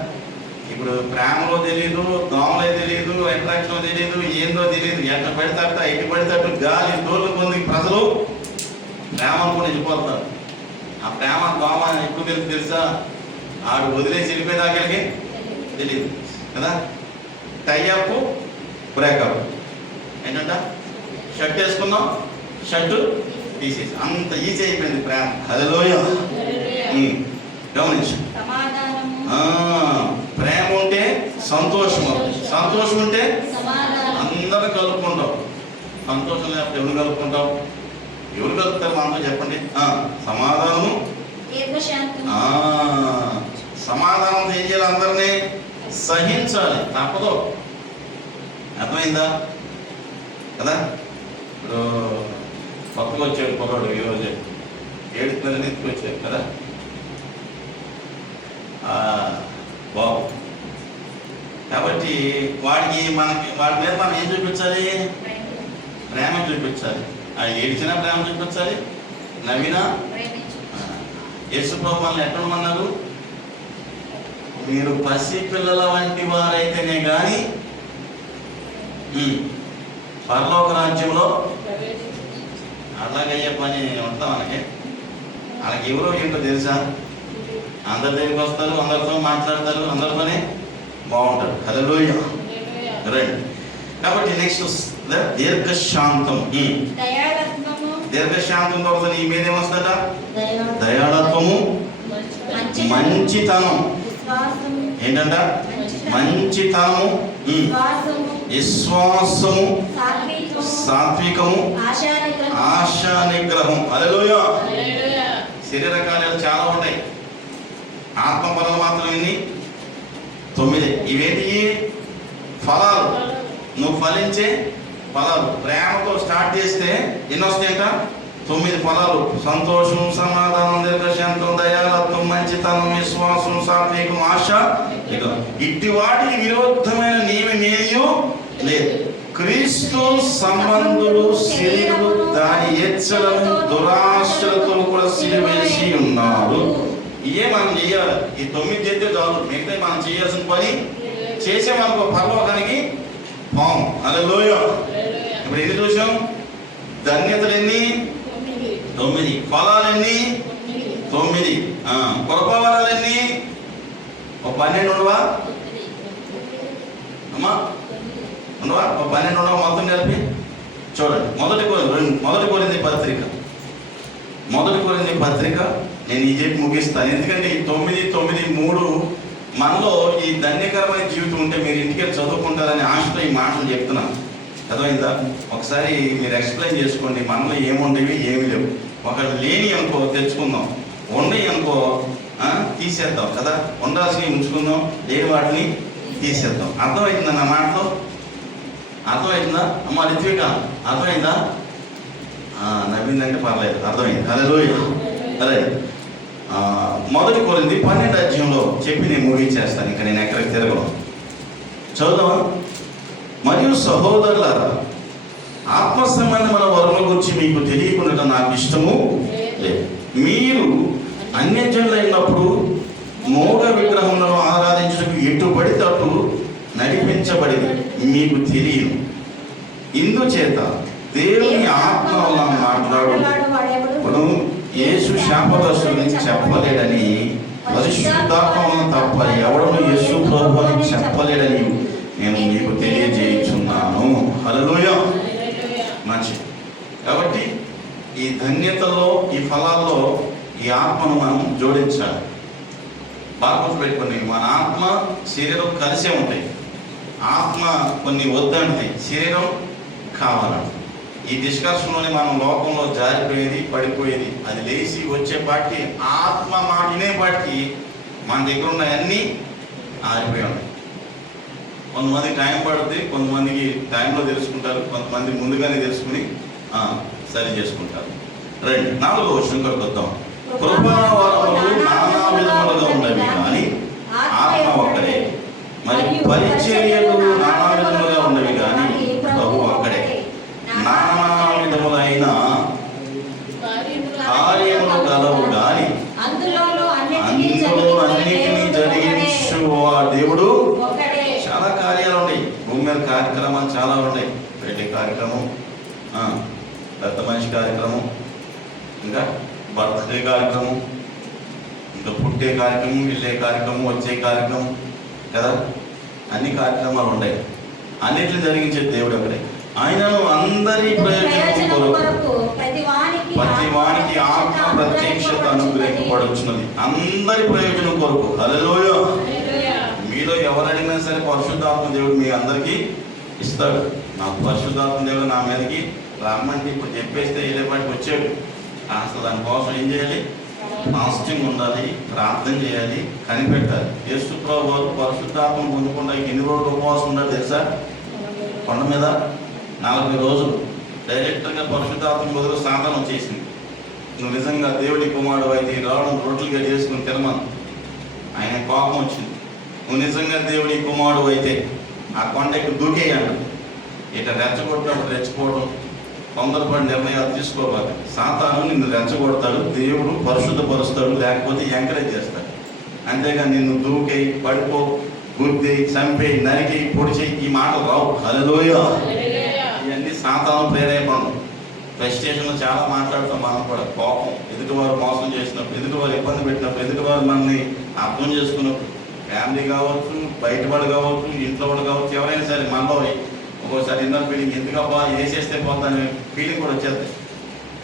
ఇప్పుడు ప్రేమలో తెలియదు, దోమలే తెలియదు, అట్రాక్షన్ తెలియదు, ఏందో తెలియదు, ఎట్లా పెడతాట ఎటు పెడతాడు గాలి దోళ్ళు పొంది ప్రజలు ప్రేమ అనుకుని వెళ్ళిపోతారు. ఆ ప్రేమ దోమ ఎక్కువ తెలుసా? ఆడు వదిలేసి వెళ్ళిపోయేదానికి తెలియదు కదా. టైఅప్ బ్రేకప్ ఏంటంట? షర్ట్ వేసుకున్నాం, షర్టు తీసేసి, అంత ఈజీ అయిపోయింది ప్రేమ. హల్లెలూయా. గమనించు, ప్రేమ ఉంటే సంతోషం, సంతోషం ఉంటే అందరూ కలుపుకుంటాం. సంతోషం లేకపోతే ఎవరు కలుపుకుంటాం? ఎవరు కలుపుతారు మనతో చెప్పండి? సమాధానము. సమాధానం ఏం చేయాలి? అందరినీ సహించాలి, తప్పదు. అర్థమైందా కదా? ఇప్పుడు కొత్తగా వచ్చాడు పొగడు, ఈరోజు 7th నెల నుంచి వచ్చాడు కదా బాబు. కాబట్టి వాడికి మనకి వాడి మీద మనం ఏం చూపించాలి? ప్రేమ చూపించాలి. ఏడ్చినా ప్రేమ చూపించాలి, నవ్వినా. యేసుప్రభు మనల్ని ఎక్కడ ఉన్నారు? మీరు పసి పిల్లల వంటి వారైతేనే కానీ పరలోక రాజ్యంలో అలాగయ్యే పని ఉంటాం. వాళ్ళకి ఎవరో ఏంటో తెలుసా? అందరి దగ్గరికి వస్తారు, అందరితో మాట్లాడతారు, అందరితోనే బాగుంటారు. హల్లెలూయా. రైట్. కాబట్టి నెక్స్ట్ దీర్ఘశాంతం. దీర్ఘశాంతం తర్వాత నీ మీద ఏమొస్తుందట? దయాళత్వము, మంచితనం. ఏంటంట? మంచితనము, విశ్వాసము, సాత్వికము, ఆశా నిగ్రహం. హల్లెలూయా. శరీర కార్యాలు చాలా ఉంటాయి, ఆత్మ ఫలాలు మాత్రం ఎన్ని? 9. ఇవేంటి? ఫలాలు. నువ్వు ఫలించే ఫలాలు. ప్రేమతో స్టార్ట్ చేస్తే ఎన్ని వస్తాయంట? 9 ఫలాలు. సంతోషం, సమాధానం, దీర్ఘశాంతం, దయాళత్వం, మంచితనం, విశ్వాసం, సాత్వికం, ఆశ. ఇట్టి వాటికి విరుద్ధమైన నియమం ఏమీ లేదు. క్రీస్తు సంబంధులు శరీరము దాని ఎచ్చలను దురాశలతో కూడా సిలివేసి ఉన్నారు. ఇవే మనం చేయాలి. ఈ 9 చేస్తే చాలు, మిగతా మనం చేయాల్సిన పని చేసామనుకో పరలోకానికి పాము. హల్లెలూయా. ఇప్పుడు ఎన్ని చూసాం? ధన్యతలు ఎన్ని? 9. ఫలాలు ఎన్ని? 9. కృపావరాలు ఎన్ని? 12 ఉండవా అమ్మా? ఉండవా? 12 ఉండవా మొత్తం కలిపి? చూడండి, మొదటి కొరింథీ పత్రిక నేను ఈ చెప్పి ముగిస్తాను. ఎందుకంటే ఈ 9:9:3 మనలో ఈ ధన్యకరమైన జీవితం ఉంటే మీరు ఇంటికి చదువుకుంటారని ఆశతో ఈ మాటలు చెప్తున్నాను. అర్థమైందా? ఒకసారి మీరు ఎక్స్ప్లెయిన్ చేసుకోండి. మనలో ఏముండేవి ఏమి లేవు. ఒకటి లేని అనుకో తెచ్చుకుందాం, ఉండేవి అనుకో తీసేద్దాం కదా. ఉండాల్సినవి ఉంచుకుందాం, లేని వాటిని తీసేద్దాం. అర్థమవుతుందా నా మాటలో? అర్థమవుతుందా అమ్మ రిత్విక? అర్థమైందా? నవ్విందంటే పర్లేదు, అర్థమైంది. హల్లెలూయా. అదే మొదటి కొరింథీ 12వ అధ్యాయంలో చెప్పి నేను ముగించేస్తాను. ఇంకా నేను ఎక్కడికి తిరగను. చదువుదామా? మరియు సహోదరులారా, ఆత్మ సంబంధమైన వరముల గురించి మీకు తెలియకుండా నాకు ఇష్టము లేదు. మీరు అన్యజనులైనప్పుడు మోగ విగ్రహములను ఆరాధించుటకు ఎటుబడితే అటు నడిపించబడింది మీకు తెలియదు. ఇందుచేత దేవుని ఆత్మ వలన మాట్లాడు యేసు శాపగ్రస్తుల గురించి చెప్పలేడని, పరిశుద్ధాత్మ వలన తప్ప ఎవడను యేసు ప్రభువు అని చెప్పలేడని నేను మీకు తెలియజేయుచున్నాను. హల్లెలూయా. మంచి. కాబట్టి ఈ ధన్యతలో, ఈ ఫలాల్లో ఈ ఆత్మను మనం జోడించాలి. బాగా పెట్టుకుని మన ఆత్మ శరీరం కలిసే ఉంటాయి. ఆత్మ కొన్ని వద్దంటాయి, శరీరం కావాలంట. ఈ డిస్కషన్లోనే మనం లోకంలో జారిపోయేది, పడిపోయేది. అది లేచి వచ్చేపాటికి ఆత్మ మాట వినేపాటికి మన దగ్గర ఉన్న అన్నీ ఆరిపోయి ఉన్నాయి. కొంతమందికి టైం పడుతుంది, కొంతమందికి టైంలో తెలుసుకుంటారు, కొంతమంది ముందుగానే తెలుసుకుని సరి చేసుకుంటారు. రండి 4వ వచనం వద్దాం. కృపావరములు నానా విధములుగా ఉన్నవి కానీ ఆత్మ ఒక్కడే, మరి పరిచర్యలు నానా విధములుగా ఉన్నవి కానీ ప్రభువు ఒక్కడే. నానా విధములైన కార్యములు గలవు కానీ అందులో అన్నిటినీ జరిగించు దేవుడు. చాలా కార్యాలు ఉన్నాయి భూమి మీద. కార్యక్రమాలు చాలా ఉన్నాయి. పెళ్లి కార్యక్రమం, పెద్ద మనిషి కార్యక్రమం, ఇంకా బర్త్డే కార్యక్రమం, ఇంకా పుట్టే కార్యక్రమం, వెళ్ళే కార్యక్రమం, వచ్చే కార్యక్రమం కదా. అన్ని కార్యక్రమాలు ఉన్నాయి. అన్నిటిని జరిగించే దేవుడు అక్కడే. ఆయనను అందరి ప్రయోజనం కొరకు ప్రతి వానికి ఆత్మ ప్రత్యక్షత అనుగ్రహింపబడుచున్నది. అందరి ప్రయోజనం కొరకు. హల్లెలూయా. మీలో ఎవరు అడిగినా సరే పరిశుద్ధాత్మ దేవుడు మీ అందరికీ ఇస్తాడు. నాకు పరిశుద్ధాత్మ దేవుడు నా మీదకి రమ్మంటే ఇప్పుడు చెప్పేస్తే వెళ్ళేపాటికి వచ్చాడు. అసలు దానికోసం ఏం చేయాలి? ఫాస్టింగ్ ఉండాలి, ప్రార్థన చేయాలి, కనిపెట్టాలి. యేసు ప్రభువు వారు పరిశుద్ధాత్మ పొందకుండా ఎన్ని రోజులు ఉపవాసం ఉండాలి తెలుసా? కొండ మీద 40 రోజులు. డైరెక్ట్గా పరిశుద్ధాత్మ బదులు సాధన వచ్చేసింది. నువ్వు నిజంగా దేవుడి కుమారుడు అయితే రావడం రొట్టెలుగా చేసుకుని తినమని ఆయన కోపం వచ్చింది. నువ్వు నిజంగా దేవుడి కుమారుడు అయితే ఆ కొండకి దూకేయాలి. ఇట రెచ్చగొట్టినప్పుడు రెచ్చిపోవడం, తొందరపడి నిర్ణయాలు తీసుకోవాలి. సాతాను నిన్ను రెచ్చగొడతాడు, దేవుడు పరిశుద్ధపరుస్తాడు, లేకపోతే ఎంకరేజ్ చేస్తాడు. అంతేగా నిన్ను దూకే, పడిపో, గుద్ది, చంపే, నరికి, పొడిచి ఈ మాటలు రావు. హల్లెలూయా. ఇవన్నీ సాతాను ప్రేరేపణలు. ప్రెస్టేషన్లో చాలా మాట్లాడుతాం మనం కూడా. కోపం, ఎదుటివారు మోసం చేసినప్పుడు, ఎదుటివారు ఇబ్బంది పెట్టినప్పుడు, ఎదుటివారు మనల్ని అర్థం చేసుకున్నప్పుడు, ఫ్యామిలీ కావచ్చు, బయట వాళ్ళు కావచ్చు, ఇంట్లో వాళ్ళు కావచ్చు, ఎవరైనా సరే మనలో ఒక్కోసారి ఇన్నర్ ఫీలింగ్ ఎందుకబ్బా వేసేస్తే పోతానే ఫీలింగ్ కూడా వచ్చేది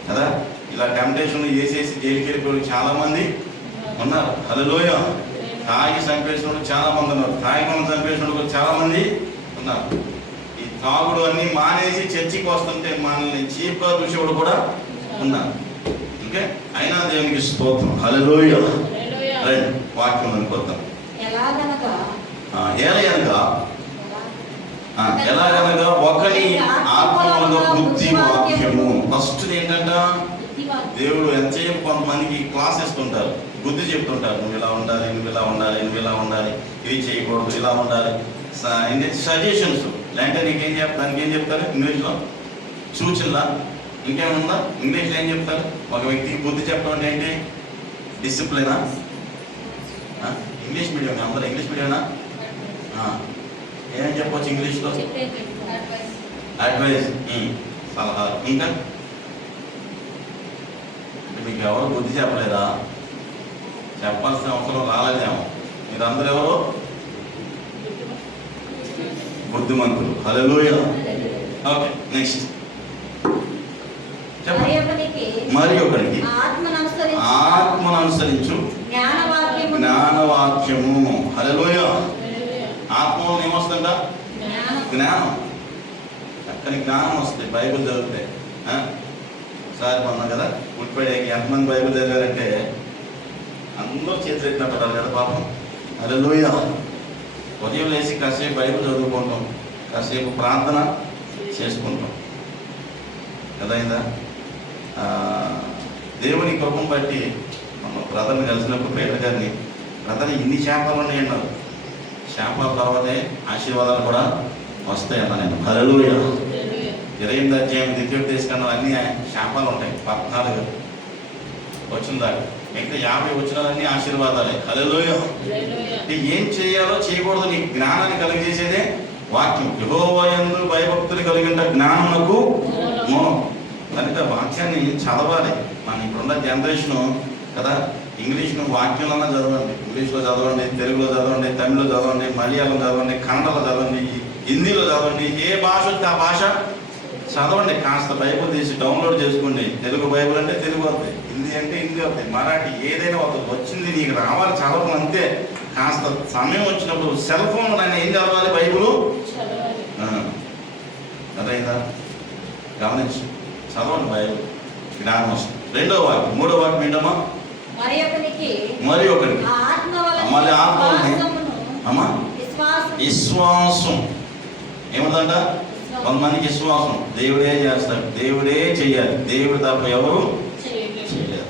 కదా. ఇలా టెంప్టేషన్ వేసేసి జైలుకి వెళ్ళిపోయి చాలామంది ఉన్నారు. హల్లెలూయా. తాగి చంపేసినప్పుడు చాలామంది ఉన్నారు. తాగికొని చంపేసినప్పుడు కూడా చాలామంది ఉన్నారు. ఈ తాగుడు అన్నీ మానేసి చర్చికి వస్తుంటే మనల్ని చీప్గా చూసేవాడు కూడా ఉన్నారు. ఓకే, అయినా దేవునికి స్తోత్రం. హల్లెలూయా. రండి వాక్యం అనుకోద్దాం. ఎలాగనగా ఒకని ఆత్మలో బుద్ధి వాక్యము. ఫస్ట్ ఏంటంట, దేవుడు ఎంతసేపు కొంతమందికి క్లాస్ ఇస్తుంటారు, బుద్ధి చెప్తుంటారు. నువ్వు ఇలా ఉండాలి, నువ్వు ఇలా ఉండాలి, నువ్వు ఇలా ఉండాలి, ఇది చేయకూడదు, ఇలా ఉండాలి. సజెషన్స్ లేదంటే నీకేం చెప్తారు, దానికి ఏం చెప్తారు ఇంగ్లీష్లో? సూచనలా? ఇంకేముందా? ఇంగ్లీష్లో ఏం చెప్తారు? ఒక వ్యక్తికి బుద్ధి చెప్పడం అంటే ఏంటి? డిసిప్లినా? ఇంగ్లీష్ మీడియం అందరూ ఇంగ్లీష్ మీడియమా? ఏమేమి చెప్పవచ్చు ఇంగ్లీష్లో? అడ్వైస్, సలహాలు. ఇంకా మీకు ఎవరు బుద్ధి చెప్పలేదా? చెప్పాల్సిన అవసరం రాలేదేమో. మీరందరూ ఎవరు? బుద్ధిమంతులు. హల్లెలూయా. ఓకే, నెక్స్ట్ మరి ఒకరికి ఆత్మను అనుసరించు జ్ఞానవాక్యము. హల్లెలూయా. ఆత్మలో ఏమొస్తుందంట? జ్ఞానం. చక్కని జ్ఞానం వస్తుంది బైబిల్ చదివితే. ఒకసారి అన్నా కదా, పుట్టిపడేకి ఎంతమంది బైబిల్ చదివారంటే అందరూ చేతులెత్తిన పడాలి కదా పాపం. హల్లెలూయా. ఉదయం లేచి కాసేపు బైబిల్ చదువుకుంటాం, కాసేపు ప్రార్థన చేసుకుంటాం కదైందా. దేవుని కృపను బట్టి మన బ్రదర్ని కలిసినప్పుడు పేదర్ గారిని, బ్రదర్ ఇన్ని శాపాలు ఉన్నాయి అన్నారు. శాపాల తర్వాతే ఆశీర్వాదాలు కూడా వస్తాయి అన్న నేను. హల్లెలూయా. 28వ అధ్యాయం ద్వితీయోపదేశకాండంలో అన్ని శాపాలు ఉంటాయి. 14 వచ్చిన దాకా మిగతా 50 వచనాలన్నీ ఆశీర్వాదాలే. హల్లెలూయా. ఏం చేయాలో చేయకూడదు నీ జ్ఞానాన్ని కలిగజేసేదే వాక్యం. యెహోవా యందు భయభక్తులు కలిగిన జ్ఞానమునకు మూలం. కనుక వాక్యాన్ని చదవాలి. మన ఇప్పుడున్న జనరేషను కదా, ఇంగ్లీష్ను వాక్యంలో చదవండి, ఇంగ్లీష్లో చదవండి, తెలుగులో చదవండి, తమిళ్లో చదవండి, మలయాళం చదవండి, కన్నడలో చదవండి, హిందీలో చదవండి, ఏ భాష వస్తే ఆ భాష చదవండి. కాస్త బైబుల్ తీసి డౌన్లోడ్ చేసుకోండి. తెలుగు బైబుల్ అంటే తెలుగు వస్తుంది, హిందీ అంటే హిందీ వస్తుంది, మరాఠీ ఏదైనా వచ్చింది నీకు రావాలి, చదవడం అంతే. కాస్త సమయం వచ్చినప్పుడు సెల్ ఫోన్లో నేను ఏం చదవాలి? బైబుల్ అదైందా? గమనించు, చదవండి బైబుల్, జ్ఞానం వస్తుంది. 2వ వాక్యం, 3వ వాక్యం ఏంటమ్మా? మరి ఒకరికి మళ్ళీ ఆత్మని అమ్మా విశ్వాసం ఏమందంట? కొంతమందికి విశ్వాసం దేవుడే చేస్తాడు, దేవుడే చెయ్యాలి, దేవుడు తప్ప ఎవరు చేయలేరు.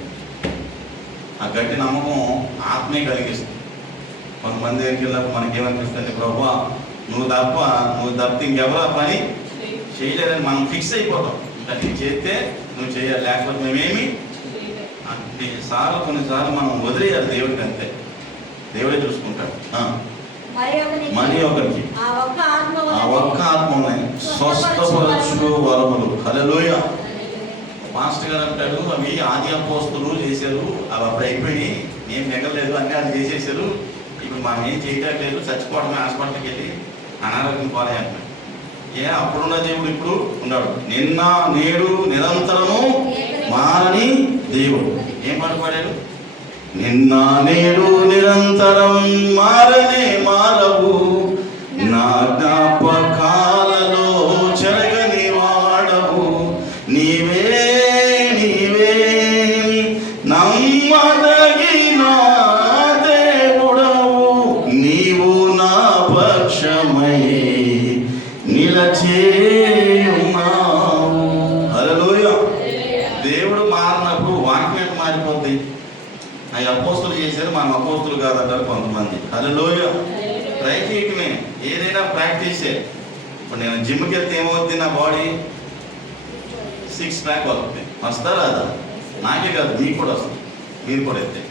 ఆ గట్టి నమ్మకం ఆత్మే కలిగిస్తుంది. కొంతమంది దగ్గరికి వెళ్ళినప్పుడు మనకేమనిపిస్తుంది? ప్రభువా నువ్వు తప్ప ఇంకెవరు ఆ పని చేయలేదని మనం ఫిక్స్ అయిపోతాం. ఇంకా నేను చేస్తే నువ్వు చేయాలి, లేకపోతే మేమేమి. కొన్నిసార్లు మనం వదిలేయాలి దేవుడికి, అంతే. దేవుడే చూసుకుంటాడు. మరి ఒకరికి ఆ ఒక్క ఆత్మని స్వస్థపరచు వరములు. హల్లెలూయా. మాస్టర్ గారు అంటాడు, అవి ఆది అపోస్తులు చేశారు, అవి అప్పుడు అయిపోయి ఏం మిగలలేదు, అన్నీ అది చేసేసారు, ఇప్పుడు మనం ఏం చేయట్లేదు, చచ్చిపోవడమే, హాస్పిటల్కి వెళ్ళి అనారోగ్యం పోలే అంటాడు. అప్పుడున్న దేవుడు ఇప్పుడు ఉన్నాడు, నిన్న నేడు నిరంతరము మారని దేవుడు. ఏం పాట పాడాడు? నిన్న నేడు నిరంతరం మారనే మారవు, నా జ్ఞాపకాలలో చెరగని వాడవు, నీవే నీవే నమ్మదగిన దేవుడవు, నీవు నా పక్షమై నిలచేయున్నావు. హల్లెలూయా. దేవుడు మారినప్పుడు వాక్యం మారిపోద్ది. అవి అపోస్తులు చేశారు, మనం అపోస్తులు కాదంటారు కొంతమంది. హల్లెలూయా. ట్రై చేయటమే, ఏదైనా ప్రాక్టీసే. ఇప్పుడు నేను జిమ్కి వెళ్తే ఏమవుద్ది? నా బాడీ 6 ప్యాక్ వస్తుంది. వస్తా రాదా? నాకే కాదు, మీకు కూడా వస్తుంది. మీరు కూడా వెళ్తే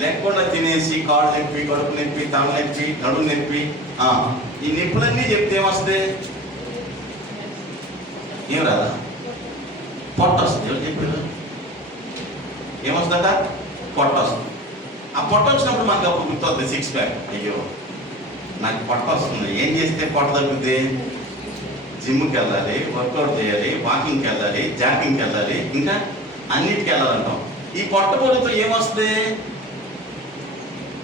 లేకుండా తినేసి కాళ్ళు నొప్పి, కడుపు నొప్పి, తల నొప్పి, నడుము నొప్పి, ఈ నొప్పులన్నీ చెప్తే ఏమొస్తుంది? ఏం రాదా? పొట్ట వస్తుంది. ఎవరు చెప్పారు? ఏమొస్తుందట? పొట్ట వస్తుంది. ఆ పొట్ట వచ్చినప్పుడు మనకు అప్పుడు గుర్తొస్తుంది 6 ప్యాక్. అయ్యో నాకు పొట్ట వస్తుంది, ఏం చేస్తే పొట్ట తగ్గుద్ది? జిమ్కి వెళ్ళాలి, వర్కౌట్ చేయాలి, వాకింగ్కి వెళ్ళాలి, జాగింగ్కి వెళ్ళాలి, ఇంకా అన్నిటికి వెళ్ళాలంటాం. ఈ పొట్ట పొడితో ఏమొస్తుంది?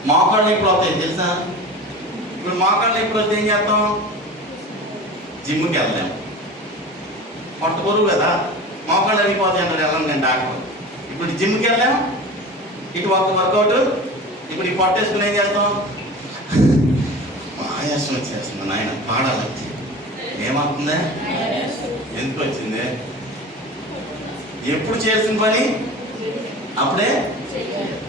మోకాళ్ళు నొప్పులు అవుతాయి తెలుసా? ఇప్పుడు మోకాళ్ళు నొప్పులు వస్తే ఏం చేస్తాం? జిమ్కి వెళ్ళలేము, పొట్ట పొరుగు కదా, మోకాళ్ళు అరిగిపోతాయి అన్నాడు వెళ్ళండి నేను డాక్టర్. ఇప్పుడు జిమ్కి వెళ్ళాము, ఇటు ఒక వర్కౌట్, ఇప్పుడు ఈ పొట్ట వేసుకుని ఏం చేస్తాం? ఆయాసం వచ్చేస్తుంది నాయన, పాడాలి వచ్చి. ఏమవుతుందా? ఎందుకు వచ్చింది? ఎప్పుడు చేసిన పని అప్పుడే.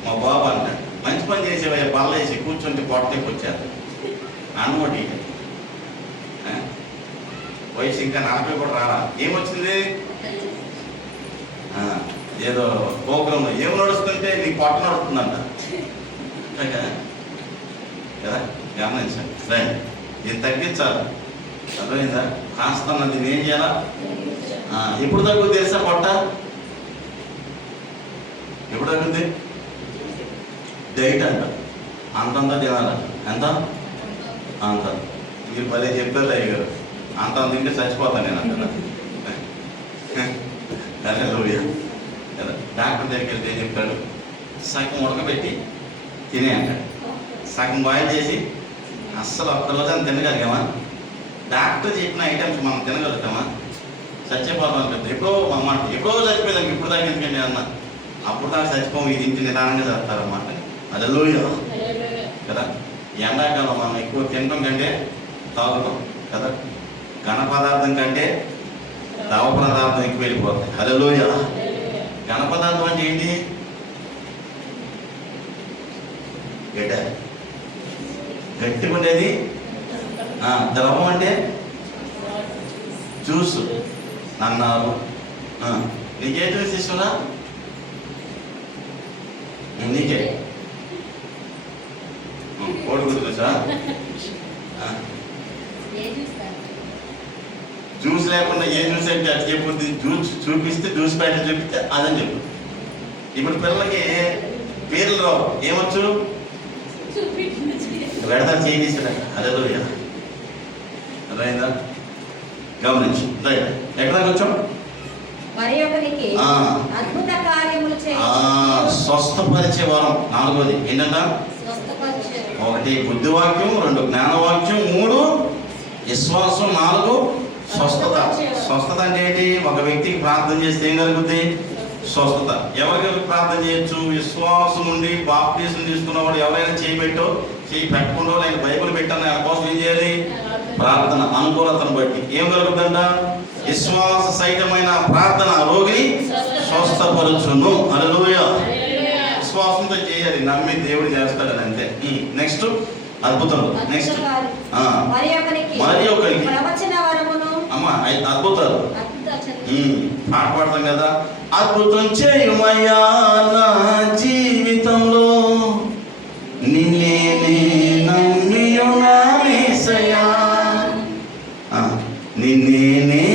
మా బాబు అంటాడు, మంచి పని చేసేవయ్యా, బల్ల వేసి కూర్చుంటే పొట్ట వచ్చారు అనమాట. వయసు ఇంకా 40 కూడా రాలా. ఏమొచ్చింది? ఏదో ప్రోగ్రామ్ ఏం నడుస్తుంటే నీ పొట్ట నడుస్తుందంట కదా. గమనించండి రైట్, ఇది తగ్గించాలి. అర్థమైందా? కాస్తన్నది నేను ఏం చేయాలా? ఎప్పుడు తగ్గుద్ది తెలుసా పొట్ట? ఎప్పుడు తగ్గుద్ది? డైట్ అంట. అంతంతా తినాలి. ఎంత? అంత. మీరు భలే చెప్పారు అయ్యారు. అంత తింటే చచ్చిపోతాను నేను అంత. అదే లోయ కదా. డాక్టర్ దగ్గరికి వెళ్తే ఏం చెప్తాడు? సగం ఉడకబెట్టి తినే అంటాడు. సగం బాయిల్ చేసి అస్సలు ఒక్కరోజు అని తినగలిగామా? డాక్టర్ చెప్పిన ఐటమ్స్ మనం తినగలుగుతామా? చచ్చిపోతాం కదా. ఎప్పుడో అన్నమాట, ఎప్పుడో చచ్చిపోయేదానికి ఇప్పుడు దాకా ఎందుకండి అన్న. అప్పుడు దాకా చచ్చిపోము, ఇది ఇంటి నిదానంగా చేస్తారన్నమాట. అదే లోయ కదా. ఎండాకాలం మనం ఎక్కువ తినడం కంటే తాగుతాం కదా. ఘన పదార్థం కంటే ద్రవ పదార్థం ఎక్కువ వెళ్ళిపోతుంది. అదే లోయ. ఘన పదార్థం అంటే ఏంటి? గట్టిగా ఉండేది. ద్రవం అంటే జ్యూస్ అన్నారు. నీకే జ్యూస్ ఇస్తున్నా? నీకే కోడిగుడ్డు జ్యూసా? జ్యూస్ లేకుండా ఏ జ్యూస్ అంటే అది చెప్పుద్ది. జ్యూస్ చూపిస్తే జ్యూస్ ప్యాకెట్ చూపిస్తే అదని చెప్పు. ఇప్పుడు పిల్లలకి పేర్లు రావు. ఏమొచ్చు? పెడతాను చేయించాడు. అదే అర్థమైందా? గమనించు. ఎక్కడ వచ్చాం? స్వస్థపరిచే వరం. 4వది ఏంటంట? 1 బుద్ధివాక్యం, 2 జ్ఞానవాక్యం, 3 విశ్వాసం, 4 స్వస్థత. స్వస్థత అంటే ఏంటి? ఒక వ్యక్తికి ప్రార్థన చేస్తే ఏం కలుగుద్ది? స్వస్థత. ఎవరికి ప్రార్థన చేయొచ్చు? విశ్వాసం నుండి బాప్టిజం తీసుకున్నవాడు ఎవరైనా చేయి పెట్టకుండా నేను బైబిల్ పెట్టాను ఆయన కోసం ఏం చేయాలి? ప్రార్థన. అనుకూలతను బట్టి ఏం కలుగుతుందంట? విశ్వాస సహితమైన ప్రార్థన రోగిని స్వస్థపరచును. హల్లెలూయా. విశ్వాసంతో చేయాలి, నమ్మి దేవుడు చేస్తాడని అంతే. నెక్స్ట్ అద్భుతం. నెక్స్ట్ మరి ఒకరికి అమ్మా అద్భుతాలు పాట పాడతాం కదా. అద్భుతం చేయుమయ్యా నా జీవితంలో, నిన్నే నమ్మియున్నానేసయ్యా, నిన్నే